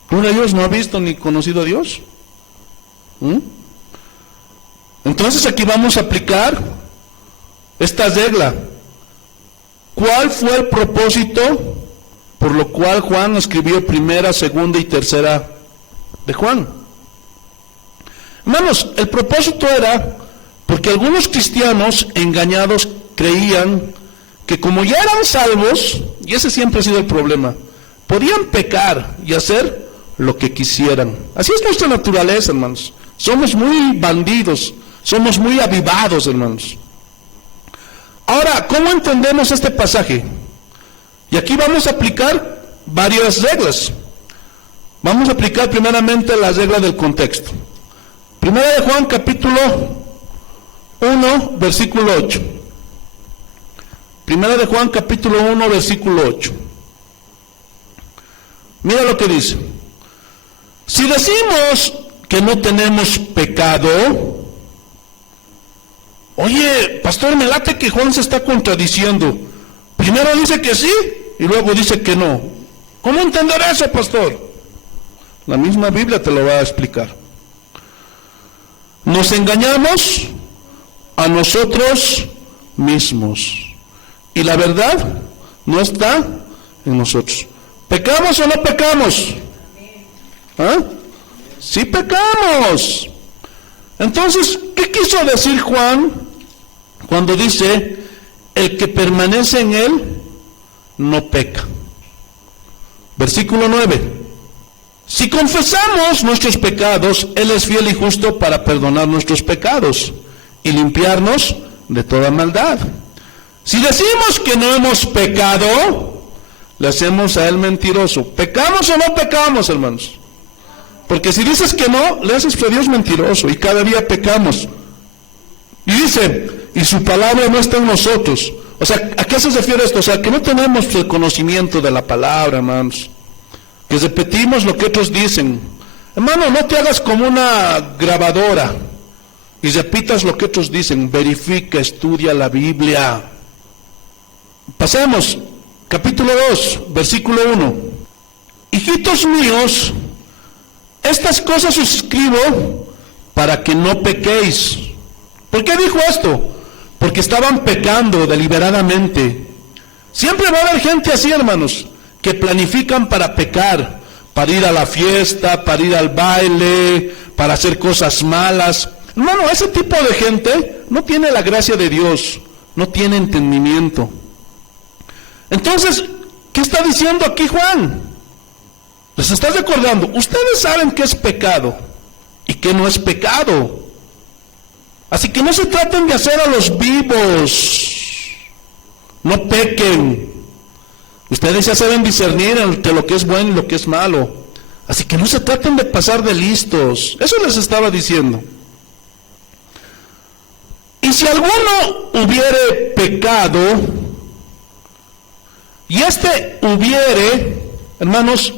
gloria a Dios, no ha visto ni conocido a Dios. Entonces aquí vamos a aplicar esta regla. ¿Cuál fue el propósito por lo cual Juan escribió primera, segunda y tercera de Juan? Hermanos, el propósito era porque algunos cristianos engañados creían que como ya eran salvos, y ese siempre ha sido el problema, podían pecar y hacer lo que quisieran. Así es nuestra naturaleza, hermanos. Somos muy bandidos, somos muy avivados, hermanos. Ahora, ¿cómo entendemos este pasaje? Y aquí vamos a aplicar varias reglas. Vamos a aplicar primeramente la regla del contexto. Primera de Juan capítulo 1, versículo 8. Primera de Juan capítulo 1, versículo 8. Mira lo que dice. Si decimos que no tenemos pecado, oye, pastor, me late que Juan se está contradiciendo. Primero dice que sí y luego dice que no. ¿Cómo entender eso, pastor? La misma Biblia te lo va a explicar. Nos engañamos a nosotros mismos y la verdad no está en nosotros. ¿Pecamos o no pecamos? ¿Ah? Sí pecamos. Entonces, ¿qué quiso decir Juan cuando dice el que permanece en él no peca? Versículo 9. Si confesamos nuestros pecados, Él es fiel y justo para perdonar nuestros pecados y limpiarnos de toda maldad. Si decimos que no hemos pecado, le hacemos a Él mentiroso. ¿Pecamos o no pecamos, hermanos? Porque si dices que no, le haces a Dios mentiroso y cada día pecamos. Y dice, y su palabra no está en nosotros. O sea, ¿a qué se refiere esto? O sea, que no tenemos el conocimiento de la palabra, hermanos. Que repetimos lo que otros dicen. Hermano, no te hagas como una grabadora y repitas lo que otros dicen. Verifica, estudia la Biblia. Pasemos, capítulo 2, versículo 1. Hijitos míos, estas cosas os escribo para que no pequéis. ¿Por qué dijo esto? Porque estaban pecando deliberadamente. Siempre va a haber gente así, hermanos, que planifican para pecar, para ir a la fiesta, para ir al baile, para hacer cosas malas. Hermano, ese tipo de gente no tiene la gracia de Dios, no tiene entendimiento. Entonces, ¿qué está diciendo aquí Juan? Les está recordando, ustedes saben qué es pecado y qué no es pecado. Así que no se traten de hacer a los vivos, no pequen. Ustedes ya saben discernir entre lo que es bueno y lo que es malo. Así que no se traten de pasar de listos. Eso les estaba diciendo. Y si alguno hubiere pecado, y este hubiere, hermanos,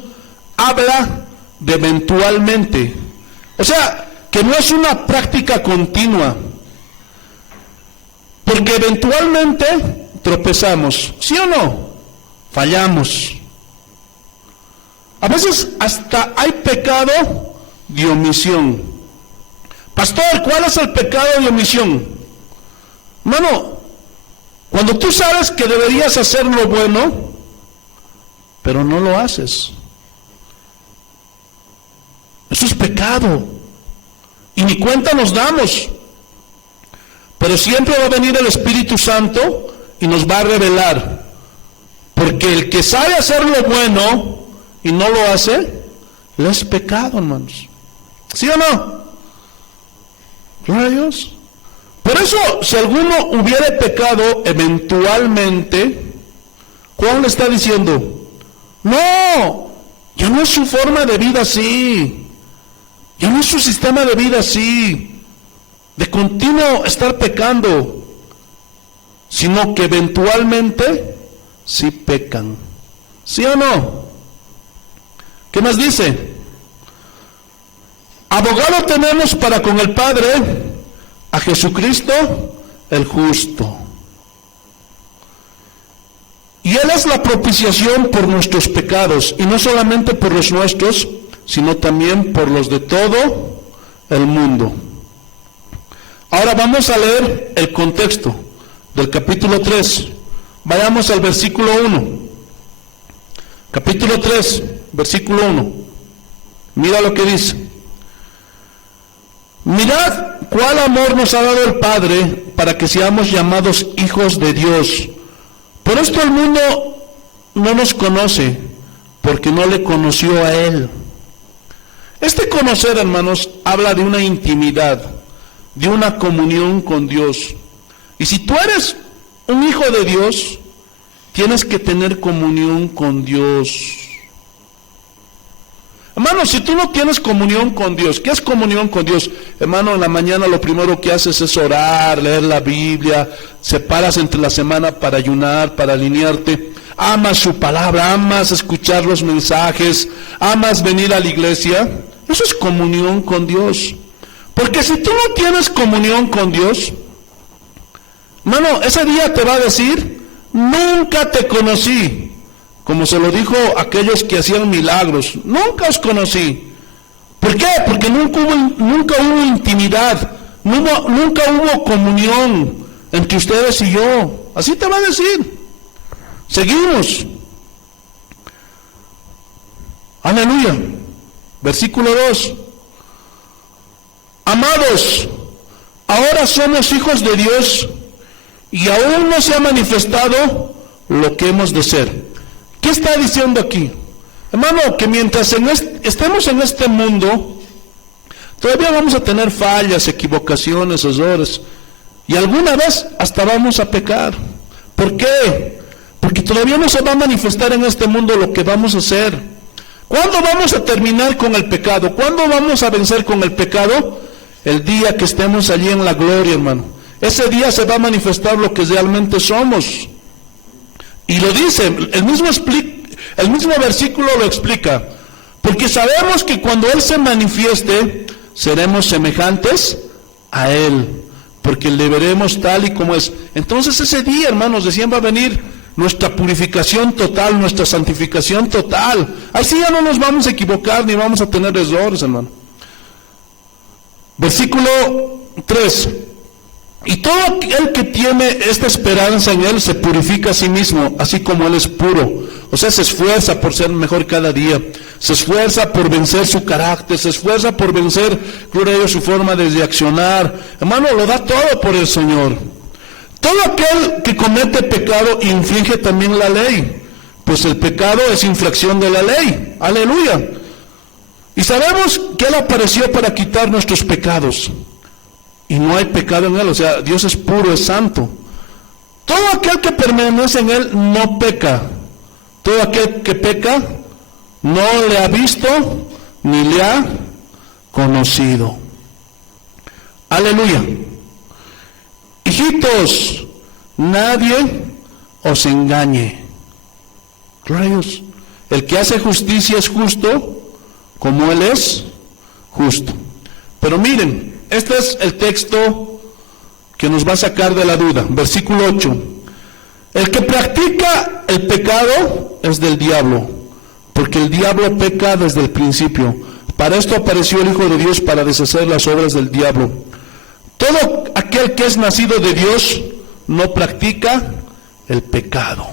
habla de eventualmente. O sea, que no es una práctica continua. Porque eventualmente tropezamos, ¿sí o no? Fallamos. A veces hasta hay pecado de omisión. Pastor, ¿cuál es el pecado de omisión? Hermano, cuando tú sabes que deberías hacer lo bueno, pero no lo haces. Eso es pecado. Y ni cuenta nos damos. Pero siempre va a venir el Espíritu Santo y nos va a revelar. Porque el que sabe hacer lo bueno y no lo hace, le es pecado, hermanos. ¿Sí o no? Gloria a Dios. Por eso, si alguno hubiere pecado eventualmente, Juan le está diciendo, no, ya no es su forma de vida así. Ya no es su sistema de vida así, de continuo estar pecando, sino que eventualmente sí pecan. ¿Sí o no? ¿Qué más dice? Abogado tenemos para con el Padre a Jesucristo el justo. Y Él es la propiciación por nuestros pecados, y no solamente por los nuestros, sino también por los de todo el mundo. Ahora vamos a leer el contexto del capítulo 3. Vayamos al versículo 1. Capítulo 3, versículo 1. Mira lo que dice. Mirad cuál amor nos ha dado el Padre para que seamos llamados hijos de Dios. Por esto el mundo no nos conoce, porque no le conoció a Él. Este conocer, hermanos, habla de una intimidad, de una comunión con Dios. Y si tú eres un hijo de Dios, tienes que tener comunión con Dios. Hermano, si tú no tienes comunión con Dios, ¿qué es comunión con Dios? Hermano, en la mañana lo primero que haces es orar, leer la Biblia, separas entre la semana para ayunar, para alinearte, amas su palabra, amas escuchar los mensajes, amas venir a la iglesia. Eso es comunión con Dios. Porque si tú no tienes comunión con Dios, hermano, ese día te va a decir, nunca te conocí. Como se lo dijo a aquellos que hacían milagros, nunca os conocí. ¿Por qué? Porque nunca hubo intimidad, nunca hubo comunión entre ustedes y yo. Así te va a decir. Seguimos. Aleluya. Versículo 2. Amados, ahora somos hijos de Dios y aún no se ha manifestado lo que hemos de ser. ¿Qué está diciendo aquí? Hermano, que mientras estemos en este mundo, todavía vamos a tener fallas, equivocaciones, errores, y alguna vez hasta vamos a pecar. ¿Por qué? Porque todavía no se va a manifestar en este mundo lo que vamos a hacer. ¿Cuándo vamos a terminar con el pecado? ¿Cuándo vamos a vencer con el pecado? El día que estemos allí en la gloria, hermano. Ese día se va a manifestar lo que realmente somos. Y lo dice, el mismo versículo lo explica. Porque sabemos que cuando Él se manifieste, seremos semejantes a Él. Porque le veremos tal y como es. Entonces ese día, hermanos, recién va a venir nuestra purificación total, nuestra santificación total. Así ya no nos vamos a equivocar ni vamos a tener errores, hermano. Versículo 3. Y todo aquel que tiene esta esperanza en Él se purifica a sí mismo, así como Él es puro. O sea, se esfuerza por ser mejor cada día. Se esfuerza por vencer su carácter, se esfuerza por vencer, gloria a Dios, su forma de reaccionar. Hermano, lo da todo por el Señor. Todo aquel que comete pecado infringe también la ley, pues el pecado es infracción de la ley. Aleluya. Y sabemos que Él apareció para quitar nuestros pecados. Y no hay pecado en Él, o sea, Dios es puro, es santo. Todo aquel que permanece en Él no peca. Todo aquel que peca no le ha visto ni le ha conocido. Aleluya. Hijitos, nadie os engañe. Gloria a Dios. El que hace justicia es justo, como Él es justo. Pero miren, este es el texto que nos va a sacar de la duda. Versículo 8. El que practica el pecado es del diablo, porque el diablo peca desde el principio. Para esto apareció el Hijo de Dios, para deshacer las obras del diablo. Todo aquel que es nacido de Dios no practica el pecado.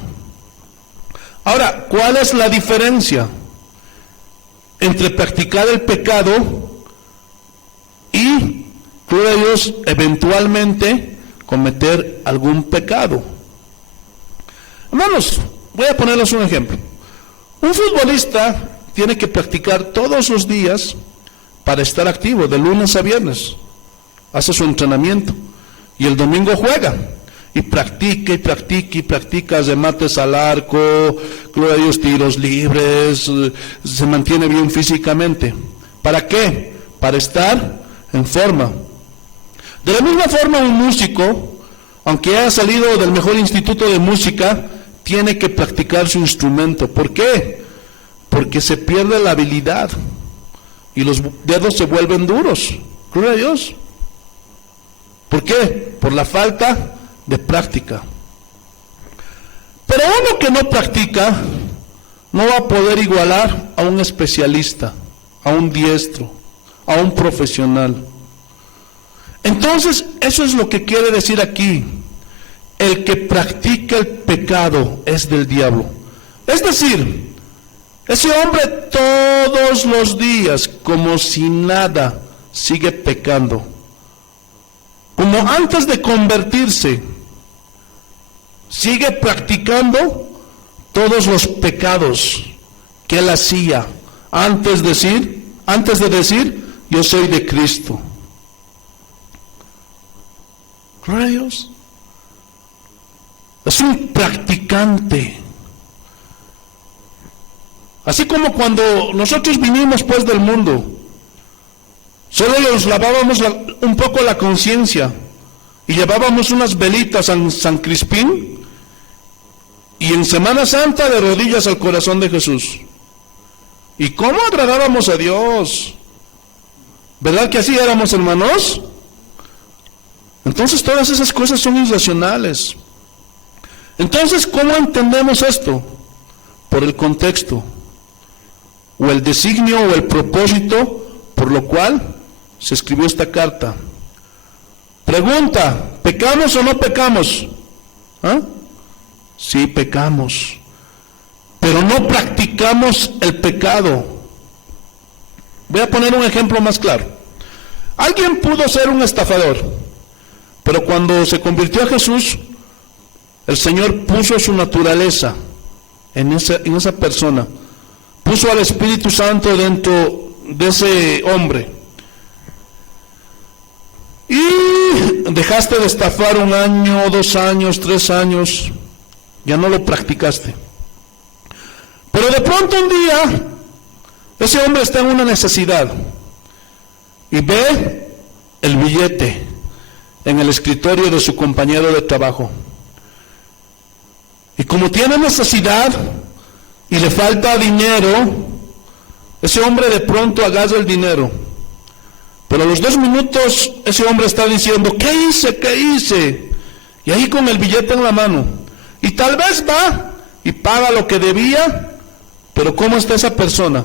Ahora, ¿cuál es la diferencia entre practicar el pecado y, gloria a Dios, eventualmente cometer algún pecado? Hermanos, voy a ponerles un ejemplo. Un futbolista tiene que practicar todos los días para estar activo, de lunes a viernes. Hace su entrenamiento y el domingo juega y practica y practica y practica remates al arco, gloria a Dios, tiros libres, se mantiene bien físicamente. ¿Para qué? para estar en forma. De la misma forma, un músico, aunque haya salido del mejor instituto de música, tiene que practicar su instrumento. ¿Por qué? Porque se pierde la habilidad y los dedos se vuelven duros. Gloria a Dios. ¿Por qué? Por la falta de práctica. Pero uno que no practica no va a poder igualar a un especialista, a un diestro, a un profesional. Entonces, eso es lo que quiere decir aquí. El que practica el pecado es del diablo. Es decir, ese hombre todos los días, como si nada, sigue pecando. Como antes de convertirse, sigue practicando todos los pecados que él hacía antes de decir, yo soy de Cristo. Gloria a Dios. Es un practicante. Así como cuando nosotros vinimos pues del mundo, solo nos lavábamos un poco la conciencia y llevábamos unas velitas a San Crispín, y en Semana Santa de rodillas al corazón de Jesús. ¿Y cómo agradábamos a Dios? ¿Verdad que así éramos, hermanos? Entonces todas esas cosas son irracionales. Entonces, ¿cómo entendemos esto? Por el contexto, o el designio, o el propósito por lo cual se escribió esta carta. Pregunta, ¿pecamos o no pecamos? ¿Ah? Sí, pecamos, pero no practicamos el pecado. Voy a poner un ejemplo más claro. Alguien pudo ser un estafador, pero cuando se convirtió a Jesús, el Señor puso su naturaleza en esa persona, puso al Espíritu Santo dentro de ese hombre. Y dejaste de estafar 1 año, 2 años, 3 años, ya no lo practicaste. Pero de pronto un día, ese hombre está en una necesidad y ve el billete en el escritorio de su compañero de trabajo. Y como tiene necesidad y le falta dinero, ese hombre de pronto agarra el dinero. Pero a los 2 minutos ese hombre está diciendo, ¿qué hice? ¿Qué hice? Y ahí con el billete en la mano. Y tal vez va y paga lo que debía, pero ¿cómo está esa persona?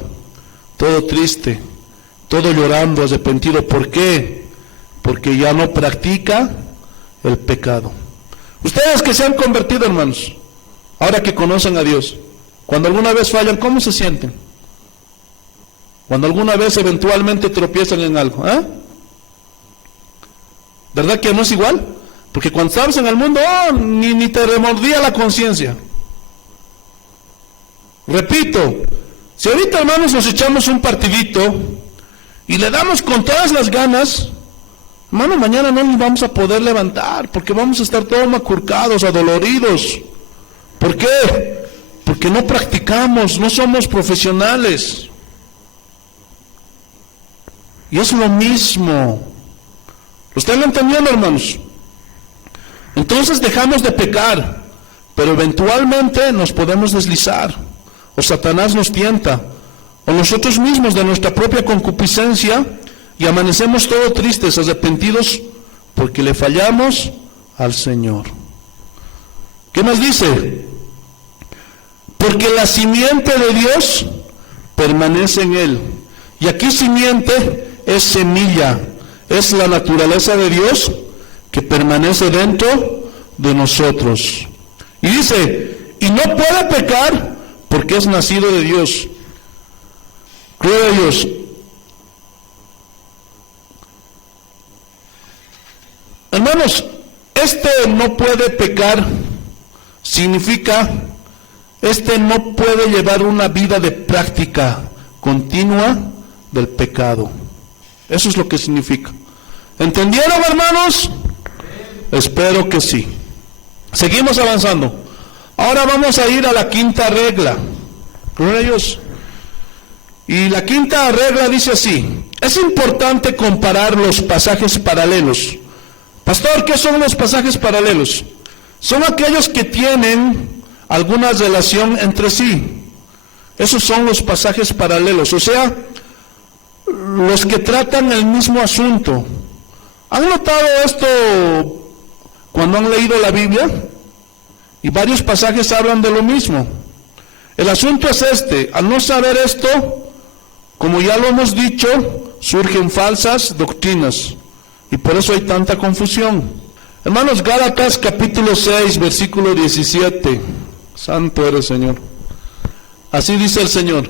Todo triste, todo llorando, arrepentido. ¿Por qué? Porque ya no practica el pecado. Ustedes que se han convertido, hermanos, ahora que conocen a Dios, cuando alguna vez fallan, ¿cómo se sienten? Cuando alguna vez eventualmente tropiezan en algo, ¿eh? ¿Verdad que no es igual? Porque cuando estabas en el mundo, ni te remordía la conciencia. Repito, si ahorita, hermanos, nos echamos un partidito y le damos con todas las ganas, hermano, mañana no nos vamos a poder levantar, porque vamos a estar todos macurcados, adoloridos. ¿Por qué? Porque no practicamos, no somos profesionales. Y es lo mismo. ¿Lo están entendiendo, hermanos? Entonces dejamos de pecar, pero eventualmente nos podemos deslizar, o Satanás nos tienta, o nosotros mismos de nuestra propia concupiscencia, y amanecemos todos tristes, arrepentidos, porque le fallamos al Señor. ¿Qué más dice? Porque la simiente de Dios permanece en él. Y aquí simiente es semilla, es la naturaleza de Dios que permanece dentro de nosotros. Y dice, y no puede pecar porque es nacido de Dios. Gloria a Dios. Hermanos, no puede pecar significa, no puede llevar una vida de práctica continua del pecado. Eso es lo que significa. ¿Entendieron, hermanos? Espero que sí. Seguimos avanzando. Ahora vamos a ir a la 5ª regla. Gloria a Dios. Y la quinta regla dice así: es importante comparar los pasajes paralelos. Pastor, ¿qué son los pasajes paralelos? Son aquellos que tienen alguna relación entre sí. Esos son los pasajes paralelos, o sea, los que tratan el mismo asunto. ¿Han notado esto cuando han leído la Biblia? Y varios pasajes hablan de lo mismo. El asunto es este: al no saber esto, como ya lo hemos dicho, surgen falsas doctrinas, y por eso hay tanta confusión. Hermanos, Gálatas capítulo 6, versículo 17. Santo eres, Señor. Así dice el Señor: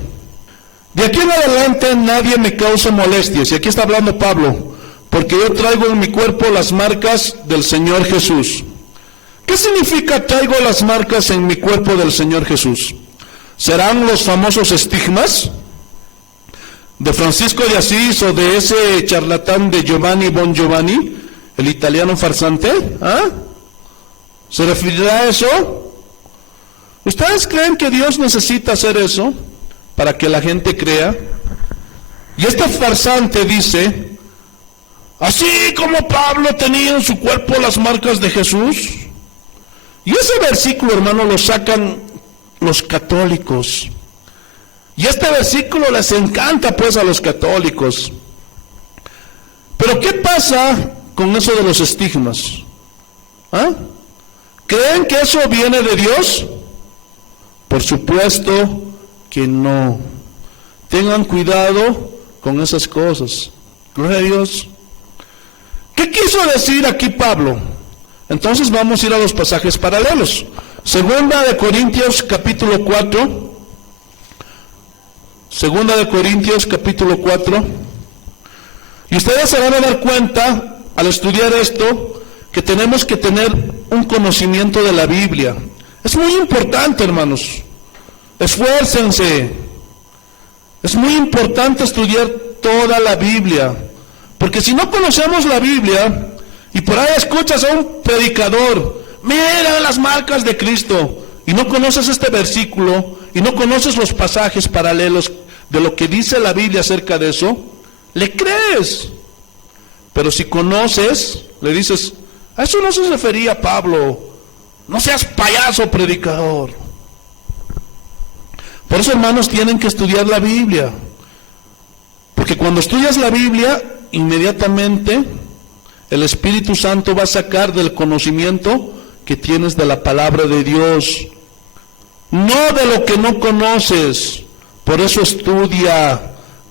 de aquí en adelante nadie me causa molestias. Y aquí está hablando Pablo, porque yo traigo en mi cuerpo las marcas del Señor Jesús. ¿Qué significa traigo las marcas en mi cuerpo del Señor Jesús? ¿Serán los famosos estigmas de Francisco de Asís o de ese charlatán de Giovanni Bon Giovanni, el italiano farsante? ¿Se referirá a eso? ¿Ustedes creen que Dios necesita hacer eso para que la gente crea? Y este farsante dice: así como Pablo tenía en su cuerpo las marcas de Jesús. Y ese versículo, hermano, lo sacan los católicos. Y este versículo les encanta pues a los católicos. Pero ¿qué pasa con eso de los estigmas? ¿Creen que eso viene de Dios? Por supuesto que no. Tengan cuidado con esas cosas. Gloria a Dios. ¿Qué quiso decir aquí Pablo? Entonces vamos a ir a los pasajes paralelos. Segunda de Corintios capítulo 4. Segunda de Corintios capítulo 4. Y ustedes se van a dar cuenta al estudiar esto que tenemos que tener un conocimiento de la Biblia. Es muy importante, hermanos. Esfuércense. Es muy importante estudiar toda la Biblia. Porque si no conocemos la Biblia y por ahí escuchas a un predicador: mira las marcas de Cristo, y no conoces este versículo y no conoces los pasajes paralelos de lo que dice la Biblia acerca de eso, le crees. Pero si conoces, le dices: a eso no se refería Pablo, no seas payaso predicador. Por eso, hermanos, tienen que estudiar la Biblia, porque cuando estudias la Biblia, inmediatamente el Espíritu Santo va a sacar del conocimiento que tienes de la palabra de Dios, no de lo que no conoces. Por eso estudia,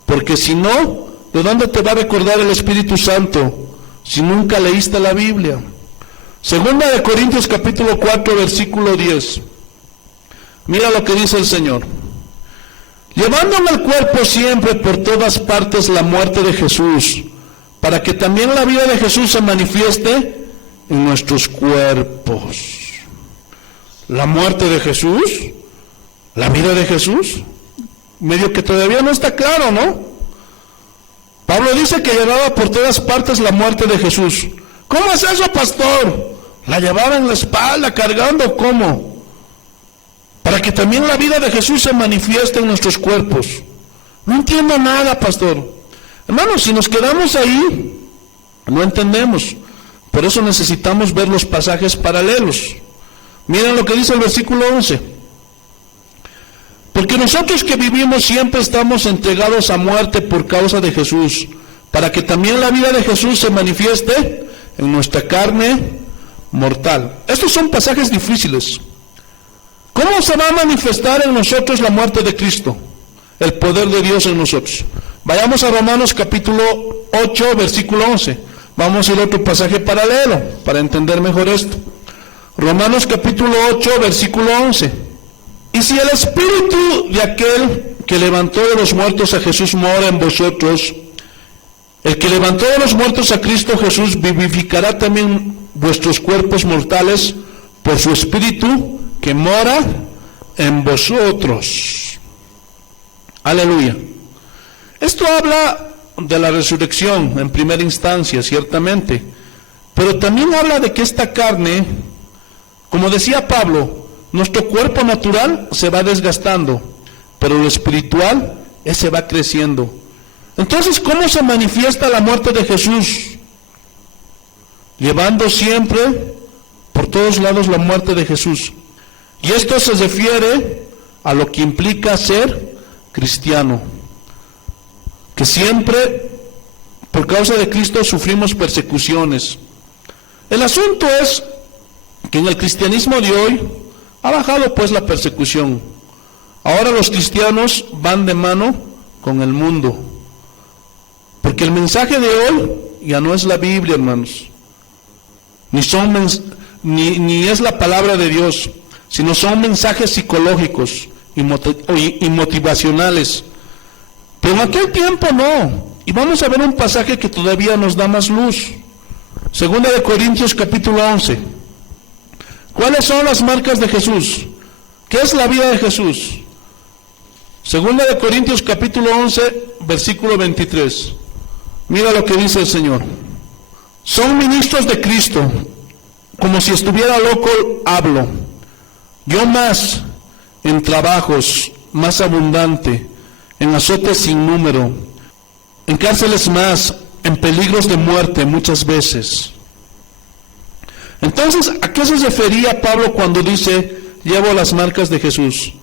porque si no, ¿de dónde te va a recordar el Espíritu Santo si nunca leíste la Biblia? Segunda de Corintios capítulo 4, versículo 10. Mira lo que dice el Señor: llevando en el cuerpo siempre por todas partes la muerte de Jesús, para que también la vida de Jesús se manifieste en nuestros cuerpos. ¿La muerte de Jesús? ¿La vida de Jesús? Medio que todavía no está claro, ¿no? Pablo dice que llevaba por todas partes la muerte de Jesús. ¿Cómo es eso, pastor? ¿La llevaba en la espalda cargando? ¿Cómo? Para que también la vida de Jesús se manifieste en nuestros cuerpos. No entiendo nada, pastor. Hermanos, si nos quedamos ahí, no entendemos. Por eso necesitamos ver los pasajes paralelos. Miren lo que dice el versículo 11. Porque nosotros que vivimos siempre estamos entregados a muerte por causa de Jesús, para que también la vida de Jesús se manifieste en nuestra carne mortal. Estos son pasajes difíciles. ¿Cómo se va a manifestar en nosotros la muerte de Cristo? El poder de Dios en nosotros. Vayamos a Romanos capítulo 8, versículo 11. Vamos a ir a otro pasaje paralelo para entender mejor esto. Romanos capítulo 8, versículo 11. Y si el Espíritu de aquel que levantó de los muertos a Jesús mora en vosotros, el que levantó de los muertos a Cristo Jesús vivificará también vuestros cuerpos mortales por su Espíritu que mora en vosotros. Aleluya. Esto habla de la resurrección en primera instancia, ciertamente, pero también habla de que esta carne, como decía Pablo, nuestro cuerpo natural se va desgastando, pero lo espiritual ese va creciendo. Entonces, ¿cómo se manifiesta la muerte de Jesús? Llevando siempre por todos lados la muerte de Jesús. Y esto se refiere a lo que implica ser cristiano. Que siempre, por causa de Cristo, sufrimos persecuciones. El asunto es que en el cristianismo de hoy ha bajado pues la persecución. Ahora los cristianos van de mano con el mundo. Porque el mensaje de hoy ya no es la Biblia, hermanos. Ni es la palabra de Dios, sino son mensajes psicológicos y motivacionales. Pero en aquel tiempo no. Y vamos a ver un pasaje que todavía nos da más luz. Segunda de Corintios capítulo 11. ¿Cuáles son las marcas de Jesús? ¿Qué es la vida de Jesús? Segunda de Corintios capítulo 11, versículo 23. Mira lo que dice el Señor. Son ministros de Cristo, como si estuviera loco hablo. Yo más en trabajos, más abundante, en azotes sin número, en cárceles más, en peligros de muerte muchas veces. Entonces, ¿a qué se refería Pablo cuando dice, llevo las marcas de Jesús?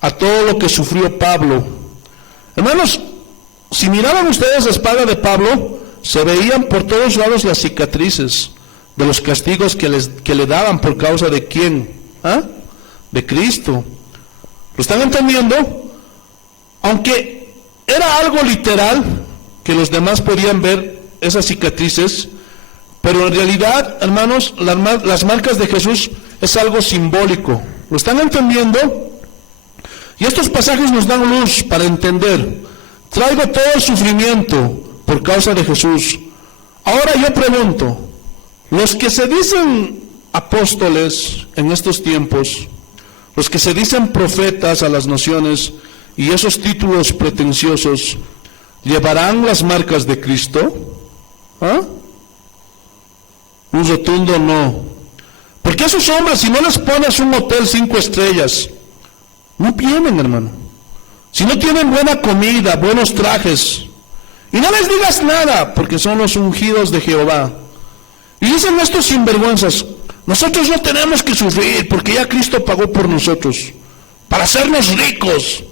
A todo lo que sufrió Pablo. Hermanos, si miraban ustedes la espalda de Pablo, se veían por todos lados las cicatrices de los castigos que le daban por causa de ¿quién? ¿Ah? De Cristo. ¿Lo están entendiendo? Aunque era algo literal, que los demás podían ver esas cicatrices, pero en realidad, hermanos, las marcas de Jesús es algo simbólico. ¿Lo están entendiendo? Y estos pasajes nos dan luz para entender. Traigo todo el sufrimiento por causa de Jesús. Ahora yo pregunto, los que se dicen apóstoles en estos tiempos, los que se dicen profetas a las naciones y esos títulos pretenciosos, ¿llevarán las marcas de Cristo? ¿Ah? Un rotundo no. Porque esos hombres, si no les pones un hotel 5 estrellas, no vienen, hermano. Si no tienen buena comida, buenos trajes, y no les digas nada, porque son los ungidos de Jehová. Y dicen estos sinvergüenzas, nosotros no tenemos que sufrir, porque ya Cristo pagó por nosotros, para hacernos ricos.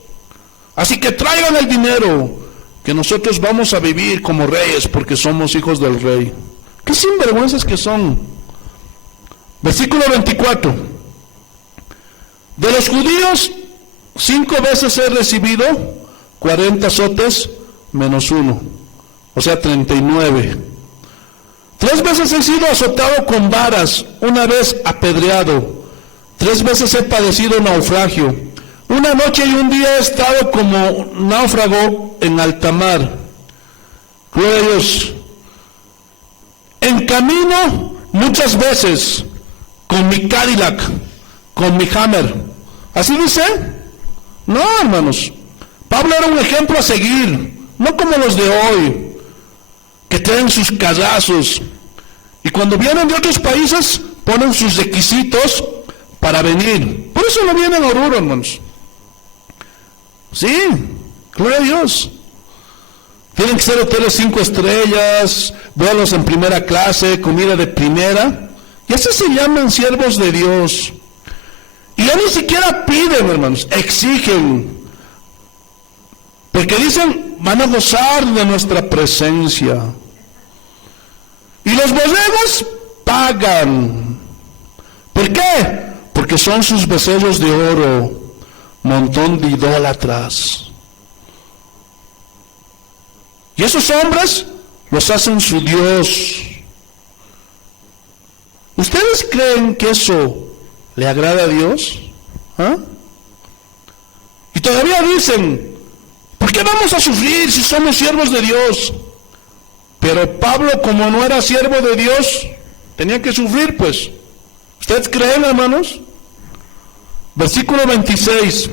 Así que traigan el dinero, que nosotros vamos a vivir como reyes, porque somos hijos del rey. ¿Qué sinvergüenzas que son? Versículo 24. De los judíos, 5 veces he recibido 40 azotes menos 1, o sea 39. 3 veces he sido azotado con varas, 1 vez apedreado, 3 veces he padecido naufragio, 1 noche y 1 día he estado como náufrago en alta mar. Gloria a Dios. En camino muchas veces con mi Cadillac, con mi Hammer. ¿Así dice? No, hermanos. Pablo era un ejemplo a seguir, no como los de hoy, que traen sus carrazos. Y cuando vienen de otros países, ponen sus requisitos para venir. Por eso no vienen a Oruro, hermanos. Sí, gloria a Dios. Tienen que ser hoteles 5 estrellas, vuelos en primera clase, comida de primera. Y así se llaman siervos de Dios. Y ya ni siquiera piden, hermanos, exigen. Porque dicen, van a gozar de nuestra presencia. Y los borregos pagan. ¿Por qué? Porque son sus becerros de oro, montón de idólatras. Y esos hombres los hacen su Dios. ¿Ustedes creen que eso le agrada a Dios? ¿Ah? Y todavía dicen, ¿por qué vamos a sufrir si somos siervos de Dios? Pero Pablo, como no era siervo de Dios, tenía que sufrir, pues. ¿Ustedes creen, hermanos? Versículo 26.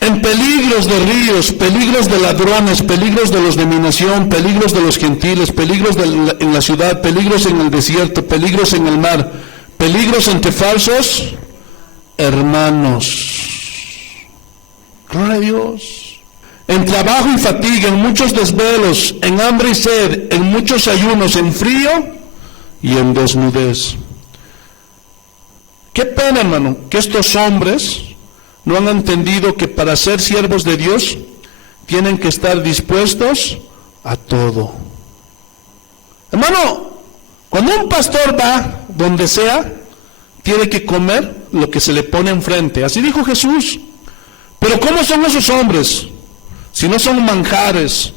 En peligros de ríos, peligros de ladrones, peligros de los de mi nación, peligros de los gentiles, peligros en la ciudad, peligros en el desierto, peligros en el mar, peligros entre falsos hermanos. Gloria a Dios. en trabajo y fatiga, en muchos desvelos, en hambre y sed, en muchos ayunos, en frío y en desnudez. Qué pena, hermano, que estos hombres no han entendido que para ser siervos de Dios tienen que estar dispuestos a todo. Hermano, cuando un pastor va donde sea, tiene que comer lo que se le pone enfrente. Así dijo Jesús. Pero ¿cómo son esos hombres? Si no son manjares,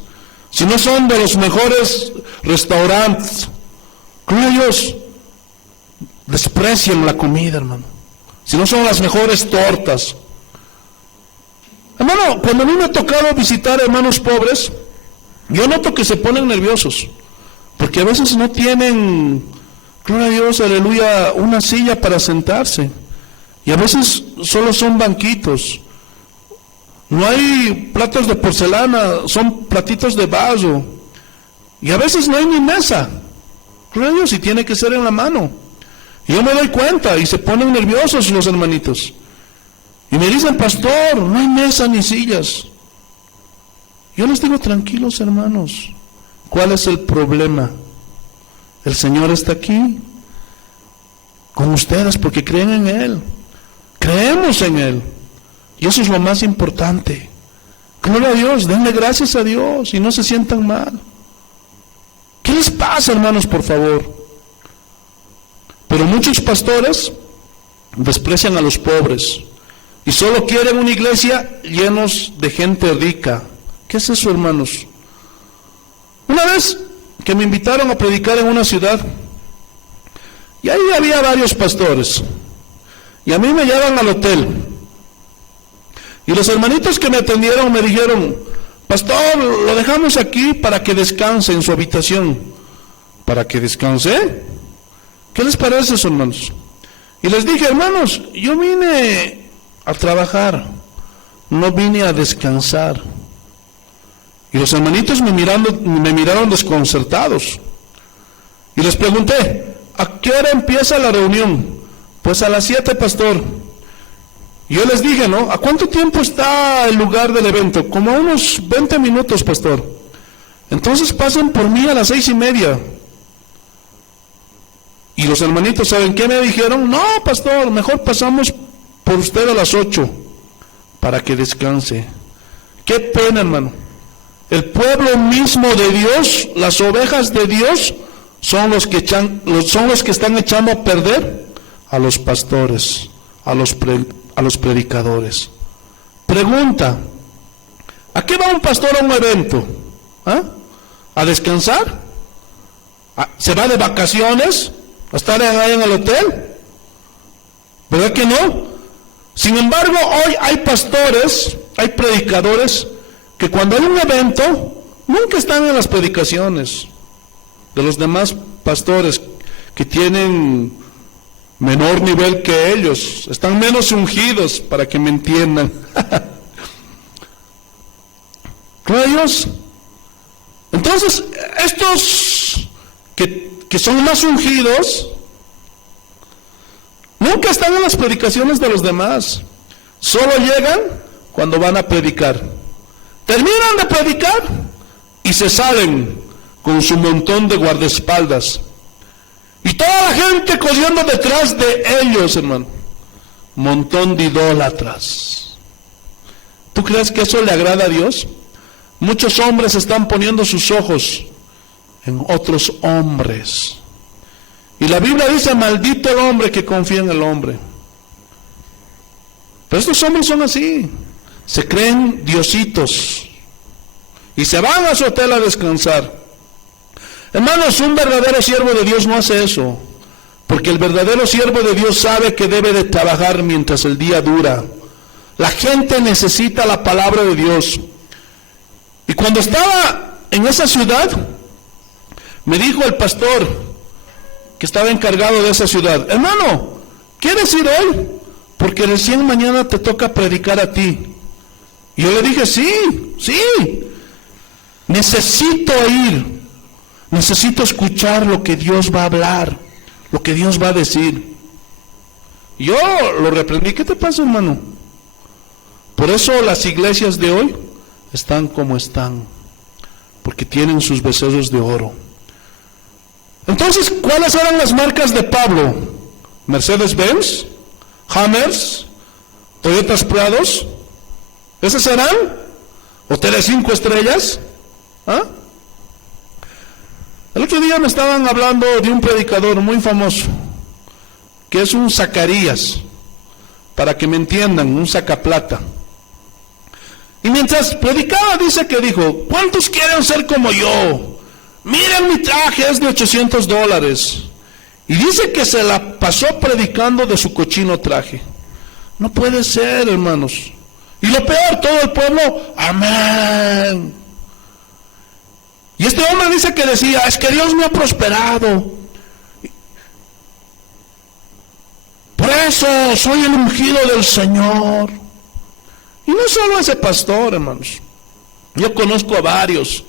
si no son de los mejores restaurantes, ¿cómo ellos desprecian la comida, hermano? Si no son las mejores tortas. Hermano, cuando a mí me ha tocado visitar hermanos pobres, yo noto que se ponen nerviosos, porque a veces no tienen, gloria a Dios, aleluya, una silla para sentarse, y a veces solo son banquitos. No hay platos de porcelana, son platitos de vaso, y a veces no hay ni mesa, gloria a Dios, y tiene que ser en la mano. Y yo me doy cuenta, y se ponen nerviosos los hermanitos. Y me dicen, pastor, no hay mesa ni sillas. Yo les digo, tranquilos hermanos, ¿cuál es el problema? El Señor está aquí con ustedes porque creen en Él. Creemos en Él. Y eso es lo más importante. Gloria a Dios, denle gracias a Dios y no se sientan mal. ¿Qué les pasa, hermanos, por favor? Pero muchos pastores desprecian a los pobres y solo quieren una iglesia llenos de gente rica. ¿Qué es eso, hermanos? Una vez que me invitaron a predicar en una ciudad, y ahí había varios pastores, y a mí me llevan al hotel, y los hermanitos que me atendieron me dijeron, pastor, lo dejamos aquí para que descanse en su habitación. ¿Para que descanse? ¿Qué les parece eso, hermanos? Y les dije, hermanos, yo vine a trabajar, no vine a descansar. Y los hermanitos me miraron desconcertados. Y les pregunté, ¿a qué hora empieza la reunión? Pues a las 7, pastor. Y yo les dije, ¿no? ¿A cuánto tiempo está el lugar del evento? Como a unos 20 minutos, pastor. Entonces pasen por mí a las 6:30. Y los hermanitos, ¿saben qué me dijeron? No, pastor, mejor pasamos por usted a las 8 para que descanse. Qué pena, hermano. El pueblo mismo de Dios, las ovejas de Dios, son los que están echando a perder a los pastores, a los predicadores. Pregunta, ¿a qué va un pastor a un evento? ¿Ah? ¿A descansar? ¿Se va de vacaciones? ¿A estar ahí en el hotel? ¿Verdad que no? Sin embargo, hoy hay pastores, hay predicadores, que cuando hay un evento, nunca están en las predicaciones de los demás pastores que tienen menor nivel que ellos, están menos ungidos, para que me entiendan. ¿Claro, Dios? Entonces, estos que son más ungidos, nunca están en las predicaciones de los demás, solo llegan cuando van a predicar. Terminan de predicar y se salen con su montón de guardaespaldas. Y toda la gente corriendo detrás de ellos, hermano. Montón de idólatras. ¿Tú crees que eso le agrada a Dios? Muchos hombres están poniendo sus ojos en otros hombres. Y la Biblia dice, maldito el hombre que confía en el hombre. Pero estos hombres son así. Se creen diositos y se van a su hotel a descansar. Hermanos, un verdadero siervo de Dios no hace eso, porque el verdadero siervo de Dios sabe que debe de trabajar mientras el día dura. La gente necesita la palabra de Dios. Y cuando estaba en esa ciudad, me dijo el pastor que estaba encargado de esa ciudad, hermano, ¿quieres ir hoy? Porque recién mañana te toca predicar a ti. Y yo le dije, sí, necesito ir, necesito escuchar lo que Dios va a hablar, lo que Dios va a decir. Y yo lo reprendí, ¿qué te pasa, hermano? Por eso las iglesias de hoy están como están, porque tienen sus becerros de oro. Entonces, ¿cuáles eran las marcas de Pablo? Mercedes-Benz, Hammers, Toyotas Prados, ¿esas eran? ¿Hoteles 5 estrellas? ¿Ah? El otro día me estaban hablando de un predicador muy famoso, que es un Zacarías, para que me entiendan, un sacaplata. Y mientras predicaba, dice que dijo: ¿cuántos quieren ser como yo? Miren, mi traje es de $800. Y dice que se la pasó predicando de su cochino traje. No puede ser, hermanos. Y lo peor, todo el pueblo, amén. Y este hombre dice que decía: es que Dios me ha prosperado, por eso soy el ungido del Señor. Y no solo ese pastor, hermanos. Yo conozco a varios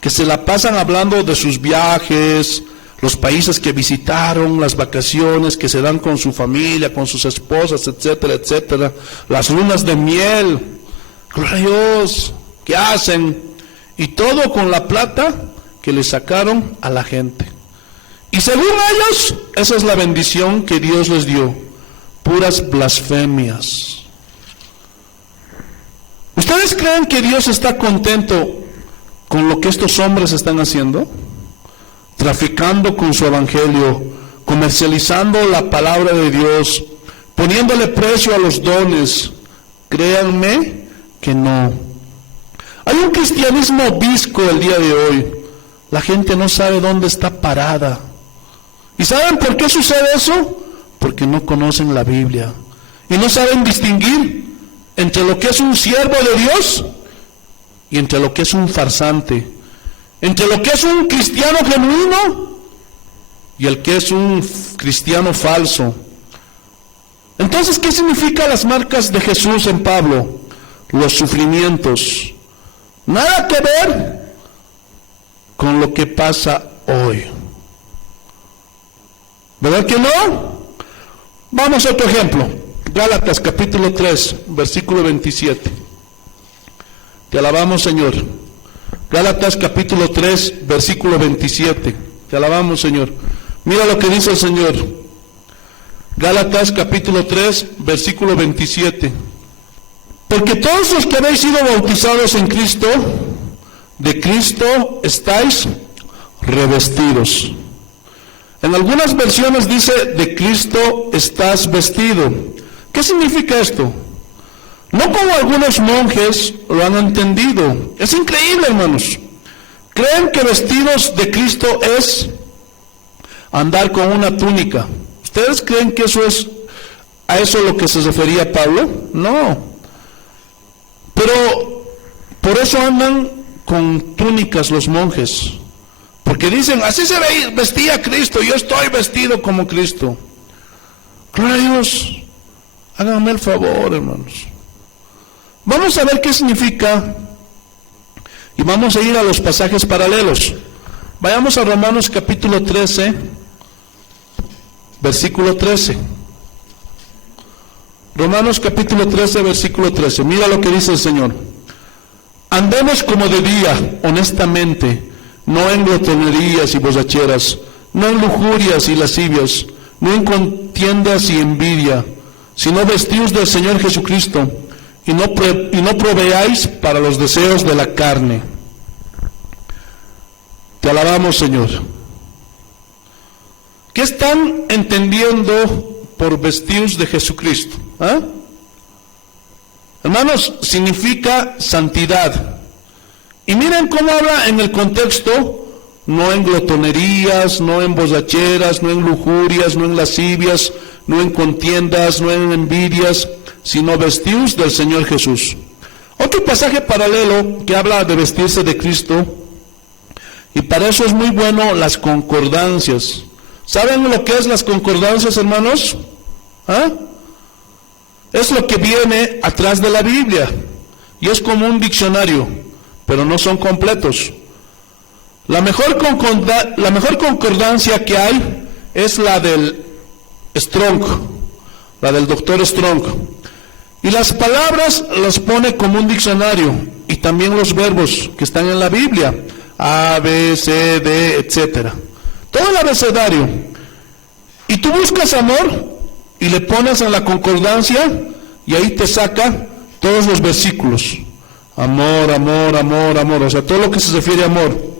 que se la pasan hablando de sus viajes, los países que visitaron, las vacaciones que se dan con su familia, con sus esposas, etcétera, etcétera, las lunas de miel, gloria a Dios, que hacen, y todo con la plata que le sacaron a la gente. Y según ellos, esa es la bendición que Dios les dio, puras blasfemias. ¿Ustedes creen que Dios está contento con lo que estos hombres están haciendo? Traficando con su evangelio, comercializando la palabra de Dios, poniéndole precio a los dones. Créanme que no. Hay un cristianismo visco el día de hoy. La gente no sabe dónde está parada. ¿Y saben por qué sucede eso? Porque no conocen la Biblia y no saben distinguir entre lo que es un siervo de Dios y entre lo que es un farsante, entre lo que es un cristiano genuino y el que es un cristiano falso. Entonces, ¿qué significan las marcas de Jesús en Pablo? Los sufrimientos. Nada que ver con lo que pasa hoy. ¿Verdad que no? Vamos a otro ejemplo. Gálatas capítulo 3, versículo 27. Te alabamos, Señor. Gálatas capítulo 3, versículo 27. Te alabamos, Señor. Mira lo que dice el Señor. Gálatas capítulo 3, versículo 27. Porque todos los que habéis sido bautizados en Cristo, de Cristo estáis revestidos. En algunas versiones dice: de Cristo estás vestido. ¿Qué significa esto? No como algunos monjes lo han entendido. Es increíble, hermanos. Creen que vestidos de Cristo es andar con una túnica. ¿Ustedes creen que eso es a eso lo que se refería Pablo? No. Pero por eso andan con túnicas los monjes. Porque dicen: así se vestía Cristo, yo estoy vestido como Cristo. Gloria a Dios. Háganme el favor, hermanos. Vamos a ver qué significa y vamos a ir a los pasajes paralelos. Vayamos a Romanos capítulo 13, versículo 13. Romanos capítulo 13, versículo 13. Mira lo que dice el Señor. Andemos como de día, honestamente, no en glotonerías y borracheras, no en lujurias y lascivias, no en contiendas y envidia, sino vestidos del Señor Jesucristo, y no proveáis para los deseos de la carne. Te alabamos, Señor. ¿Qué están entendiendo por vestidos de Jesucristo? ¿Ah? Hermanos, significa santidad. Y miren cómo habla en el contexto: no en glotonerías, no en borracheras, no en lujurias, no en lascivias, no en contiendas, no en envidias, sino vestidos del Señor Jesús. Otro pasaje paralelo que habla de vestirse de Cristo, y para eso es muy bueno las concordancias. ¿Saben lo que es las concordancias, hermanos? ¿Ah? Es lo que viene atrás de la Biblia, y es como un diccionario, pero no son completos. La mejor concordancia que hay es la del Strong, la del doctor Strong. Y las palabras las pone como un diccionario, y también los verbos que están en la Biblia, A, B, C, D, etcétera. Todo el abecedario. Y tú buscas amor y le pones en la concordancia y ahí te saca todos los versículos. Amor, amor, amor, amor, o sea, todo lo que se refiere a amor.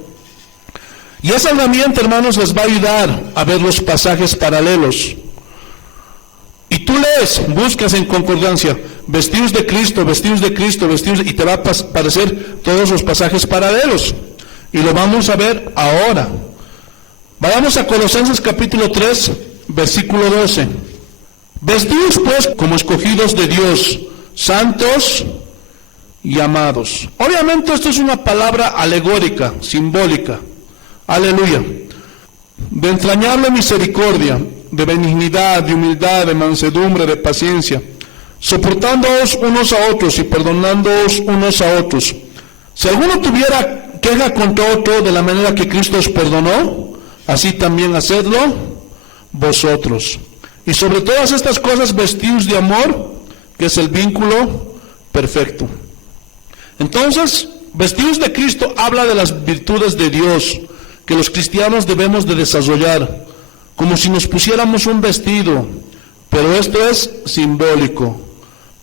Y esa herramienta, hermanos, les va a ayudar a ver los pasajes paralelos. Y tú lees, buscas en concordancia, vestidos de Cristo, vestidos de Cristo, vestidos, y te va a aparecer todos los pasajes paralelos. Y lo vamos a ver ahora. Vayamos a Colosenses capítulo 3, versículo 12. Vestidos pues como escogidos de Dios, santos y amados. Obviamente esto es una palabra alegórica, simbólica. Aleluya. De entrañable misericordia, de benignidad, de humildad, de mansedumbre, de paciencia, soportándoos unos a otros y perdonándoos unos a otros. Si alguno tuviera queja contra otro de la manera que Cristo os perdonó, así también hacedlo vosotros. Y sobre todas estas cosas vestidos de amor, que es el vínculo perfecto. Entonces, vestidos de Cristo habla de las virtudes de Dios que los cristianos debemos de desarrollar, como si nos pusiéramos un vestido, pero esto es simbólico.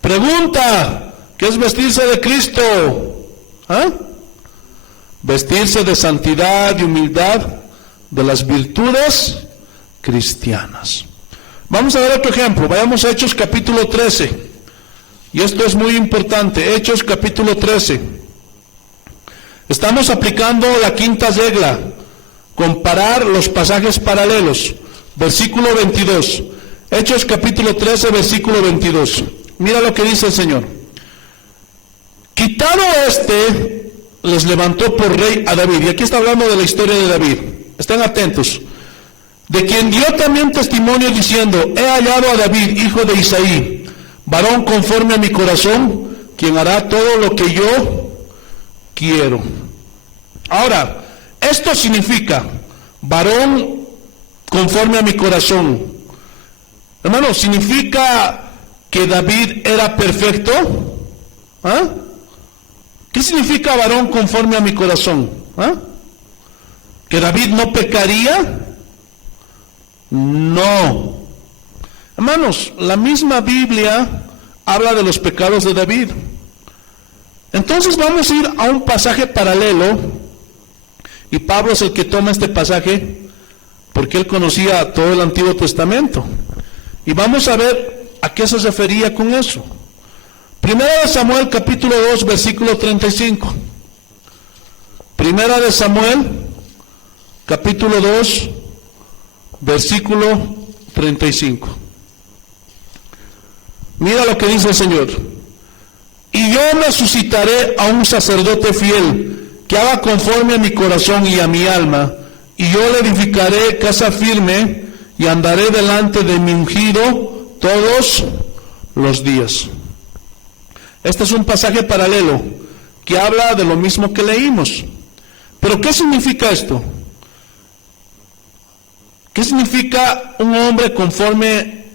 Pregunta, ¿qué es vestirse de Cristo? ¿Ah? Vestirse de santidad, de humildad, de las virtudes cristianas. Vamos a ver otro ejemplo. Vayamos a Hechos capítulo 13. Y esto es muy importante. Hechos capítulo 13. Estamos aplicando la quinta regla. Comparar los pasajes paralelos. Versículo 22. Hechos capítulo 13, versículo 22. Mira lo que dice el Señor. Quitado les levantó por rey a David. Y aquí está hablando de la historia de David. Estén atentos. De quien dio también testimonio diciendo, he hallado a David, hijo de Isaí, varón conforme a mi corazón, quien hará todo lo que yo quiero. Ahora, esto significa varón conforme a mi corazón. Hermano, ¿significa que David era perfecto? ¿Ah? ¿Qué significa varón conforme a mi corazón? ¿Ah? ¿Que David no pecaría? No. Hermanos, la misma Biblia habla de los pecados de David. Entonces vamos a ir a un pasaje paralelo, y Pablo es el que toma este pasaje porque él conocía todo el Antiguo Testamento. Y vamos a ver a qué se refería con eso. Primera de Samuel capítulo 2 versículo 35. Primera de Samuel capítulo 2 versículo 35. Mira lo que dice el Señor. Y yo me suscitaré a un sacerdote fiel, que haga conforme a mi corazón y a mi alma, y yo le edificaré casa firme, y andaré delante de mi ungido todos los días. Este es un pasaje paralelo, que habla de lo mismo que leímos. Pero ¿qué significa esto? ¿Qué significa un hombre conforme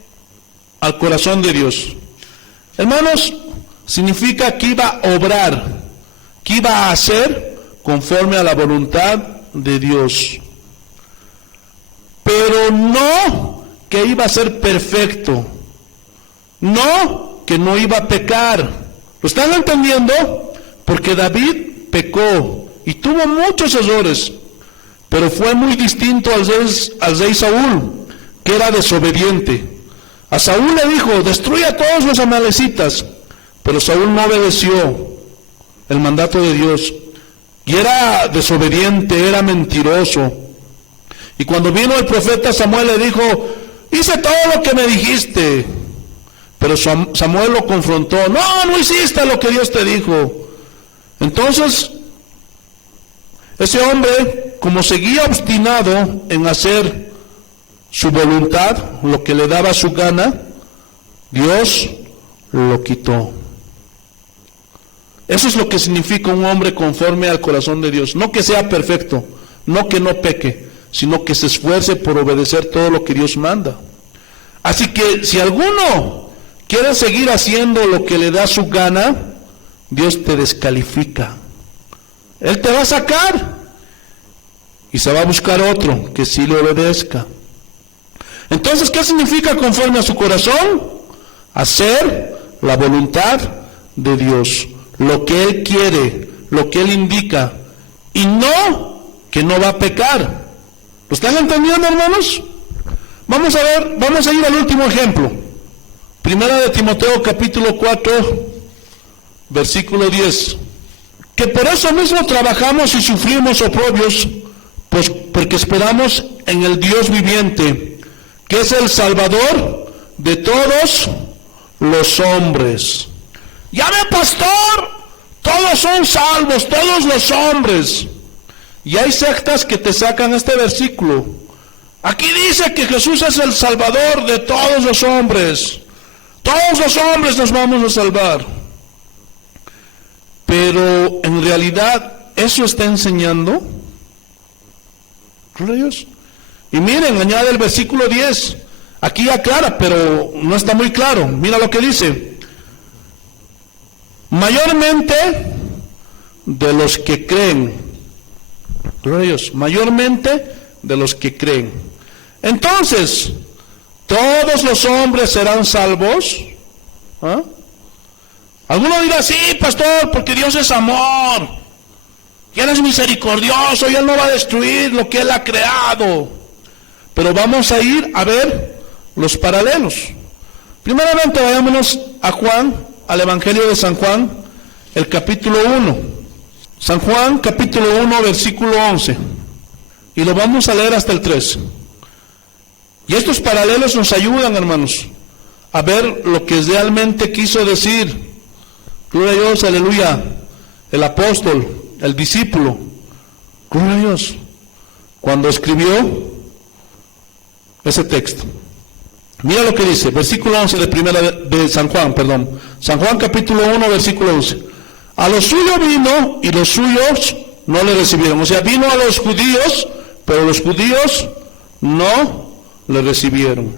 al corazón de Dios? Hermanos, significa que iba a obrar, que iba a hacer conforme a la voluntad de Dios. Pero no que iba a ser perfecto, no que no iba a pecar. ¿Lo están entendiendo? Porque David pecó y tuvo muchos errores, pero fue muy distinto al rey Saúl, que era desobediente. A Saúl le dijo, destruye a todos los amalecitas, pero Saúl no obedeció el mandato de Dios, y era desobediente, era mentiroso. Y cuando vino el profeta Samuel le dijo, hice todo lo que me dijiste, pero Samuel lo confrontó, no hiciste lo que Dios te dijo. Entonces, ese hombre, como seguía obstinado en hacer su voluntad, lo que le daba su gana, Dios lo quitó. Eso es lo que significa un hombre conforme al corazón de Dios. No que sea perfecto, no que no peque, sino que se esfuerce por obedecer todo lo que Dios manda. Así que si alguno quiere seguir haciendo lo que le da su gana, Dios te descalifica. Él te va a sacar y se va a buscar otro que sí le obedezca. Entonces, ¿qué significa conforme a su corazón? Hacer la voluntad de Dios, lo que Él quiere, lo que Él indica, y no que no va a pecar. ¿Lo están entendiendo, hermanos? Vamos a ir al último ejemplo. Primera de Timoteo capítulo 4, versículo 10. Que por eso mismo trabajamos y sufrimos oprobios, pues porque esperamos en el Dios viviente, que es el Salvador de todos los hombres. Ya ve, pastor, todos son salvos, todos los hombres. Y hay sectas que te sacan este versículo. Aquí dice que Jesús es el Salvador de todos los hombres. Todos los hombres nos vamos a salvar. Pero en realidad, ¿eso está enseñando? Gloria a Dios. Y miren, añade el versículo 10. Aquí aclara, pero no está muy claro. Mira lo que dice. Mayormente de los que creen. Gloria a Dios. Mayormente de los que creen. Entonces, ¿todos los hombres serán salvos? ¿Ah? Alguno dirá, sí, pastor, porque Dios es amor. Y Él es misericordioso y Él no va a destruir lo que Él ha creado. Pero vamos a ir a ver los paralelos. Primeramente vayámonos a Juan, al Evangelio de San Juan, el capítulo 1. San Juan, capítulo 1, versículo 11. Y lo vamos a leer hasta el 3. Y estos paralelos nos ayudan, hermanos, a ver lo que realmente quiso decir. Gloria a Dios, aleluya. El apóstol, el discípulo. Gloria a Dios. Cuando escribió ese texto. Mira lo que dice, versículo 11 de San Juan, perdón. San Juan capítulo 1, versículo 11. A los suyos vino y los suyos no le recibieron. O sea, vino a los judíos, pero los judíos no le recibieron.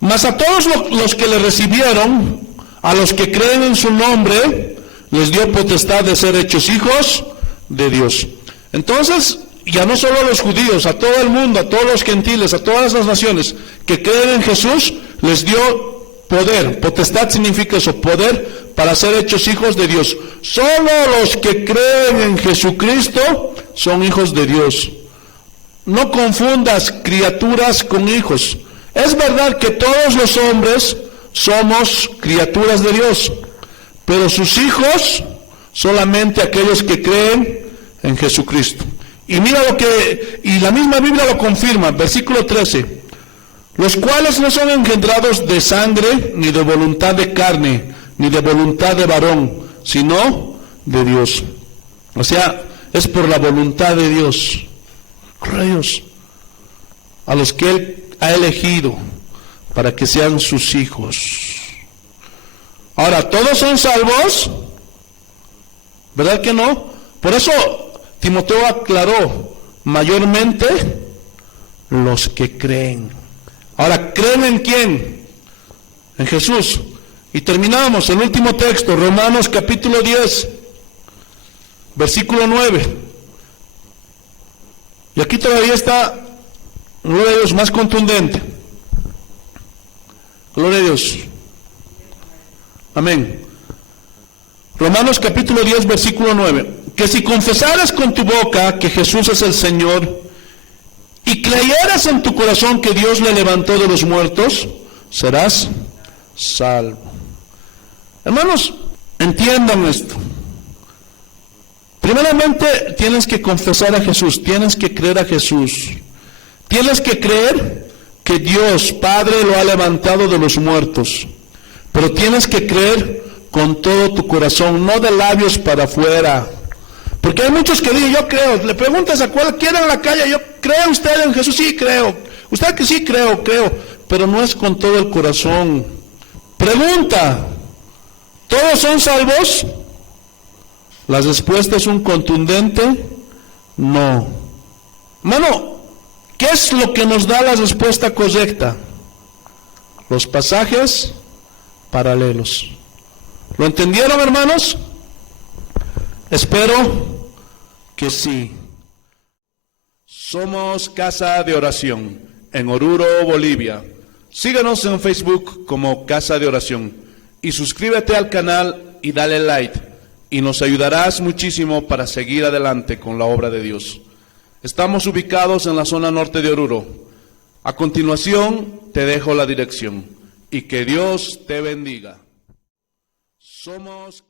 Mas a todos los que le recibieron, a los que creen en su nombre, les dio potestad de ser hechos hijos de Dios. Entonces, ya no solo a los judíos, a todo el mundo, a todos los gentiles, a todas las naciones que creen en Jesús, les dio poder. Potestad significa eso, poder para ser hechos hijos de Dios. Solo los que creen en Jesucristo son hijos de Dios. No confundas criaturas con hijos. Es verdad que todos los hombres somos criaturas de Dios, pero sus hijos solamente aquellos que creen en Jesucristo. Y mira y la misma Biblia lo confirma, versículo 13. Los cuales no son engendrados de sangre, ni de voluntad de carne, ni de voluntad de varón, sino de Dios. O sea, es por la voluntad de Dios. Gloria a Dios. A los que Él ha elegido para que sean sus hijos. Ahora, ¿todos son salvos? ¿Verdad que no? Por eso Timoteo aclaró, mayormente los que creen. Ahora, ¿creen en quién? En Jesús. Y terminamos el último texto, Romanos capítulo 10, versículo 9. Y aquí todavía está, gloria a Dios, más contundente. Gloria a Dios. Amén. Romanos capítulo 10, versículo 9. Que si confesaras con tu boca que Jesús es el Señor, y creyeras en tu corazón que Dios le levantó de los muertos, serás salvo. Hermanos, entiendan esto. Primeramente, tienes que confesar a Jesús, tienes que creer a Jesús. Tienes que creer que Dios, Padre, lo ha levantado de los muertos. Pero tienes que creer con todo tu corazón, no de labios para afuera. Porque hay muchos que dicen, yo creo. Le preguntas a cualquiera en la calle, ¿cree usted en Jesús? Sí, creo. Usted que sí, creo. Pero no es con todo el corazón. Pregunta, ¿todos son salvos? La respuesta es un contundente no. Hermano, ¿qué es lo que nos da la respuesta correcta? Los pasajes paralelos. ¿Lo entendieron, hermanos? Espero que sí. Somos Casa de Oración en Oruro, Bolivia. Síguenos en Facebook como Casa de Oración y suscríbete al canal y dale like y nos ayudarás muchísimo para seguir adelante con la obra de Dios. Estamos ubicados en la zona norte de Oruro. A continuación te dejo la dirección y que Dios te bendiga. Somos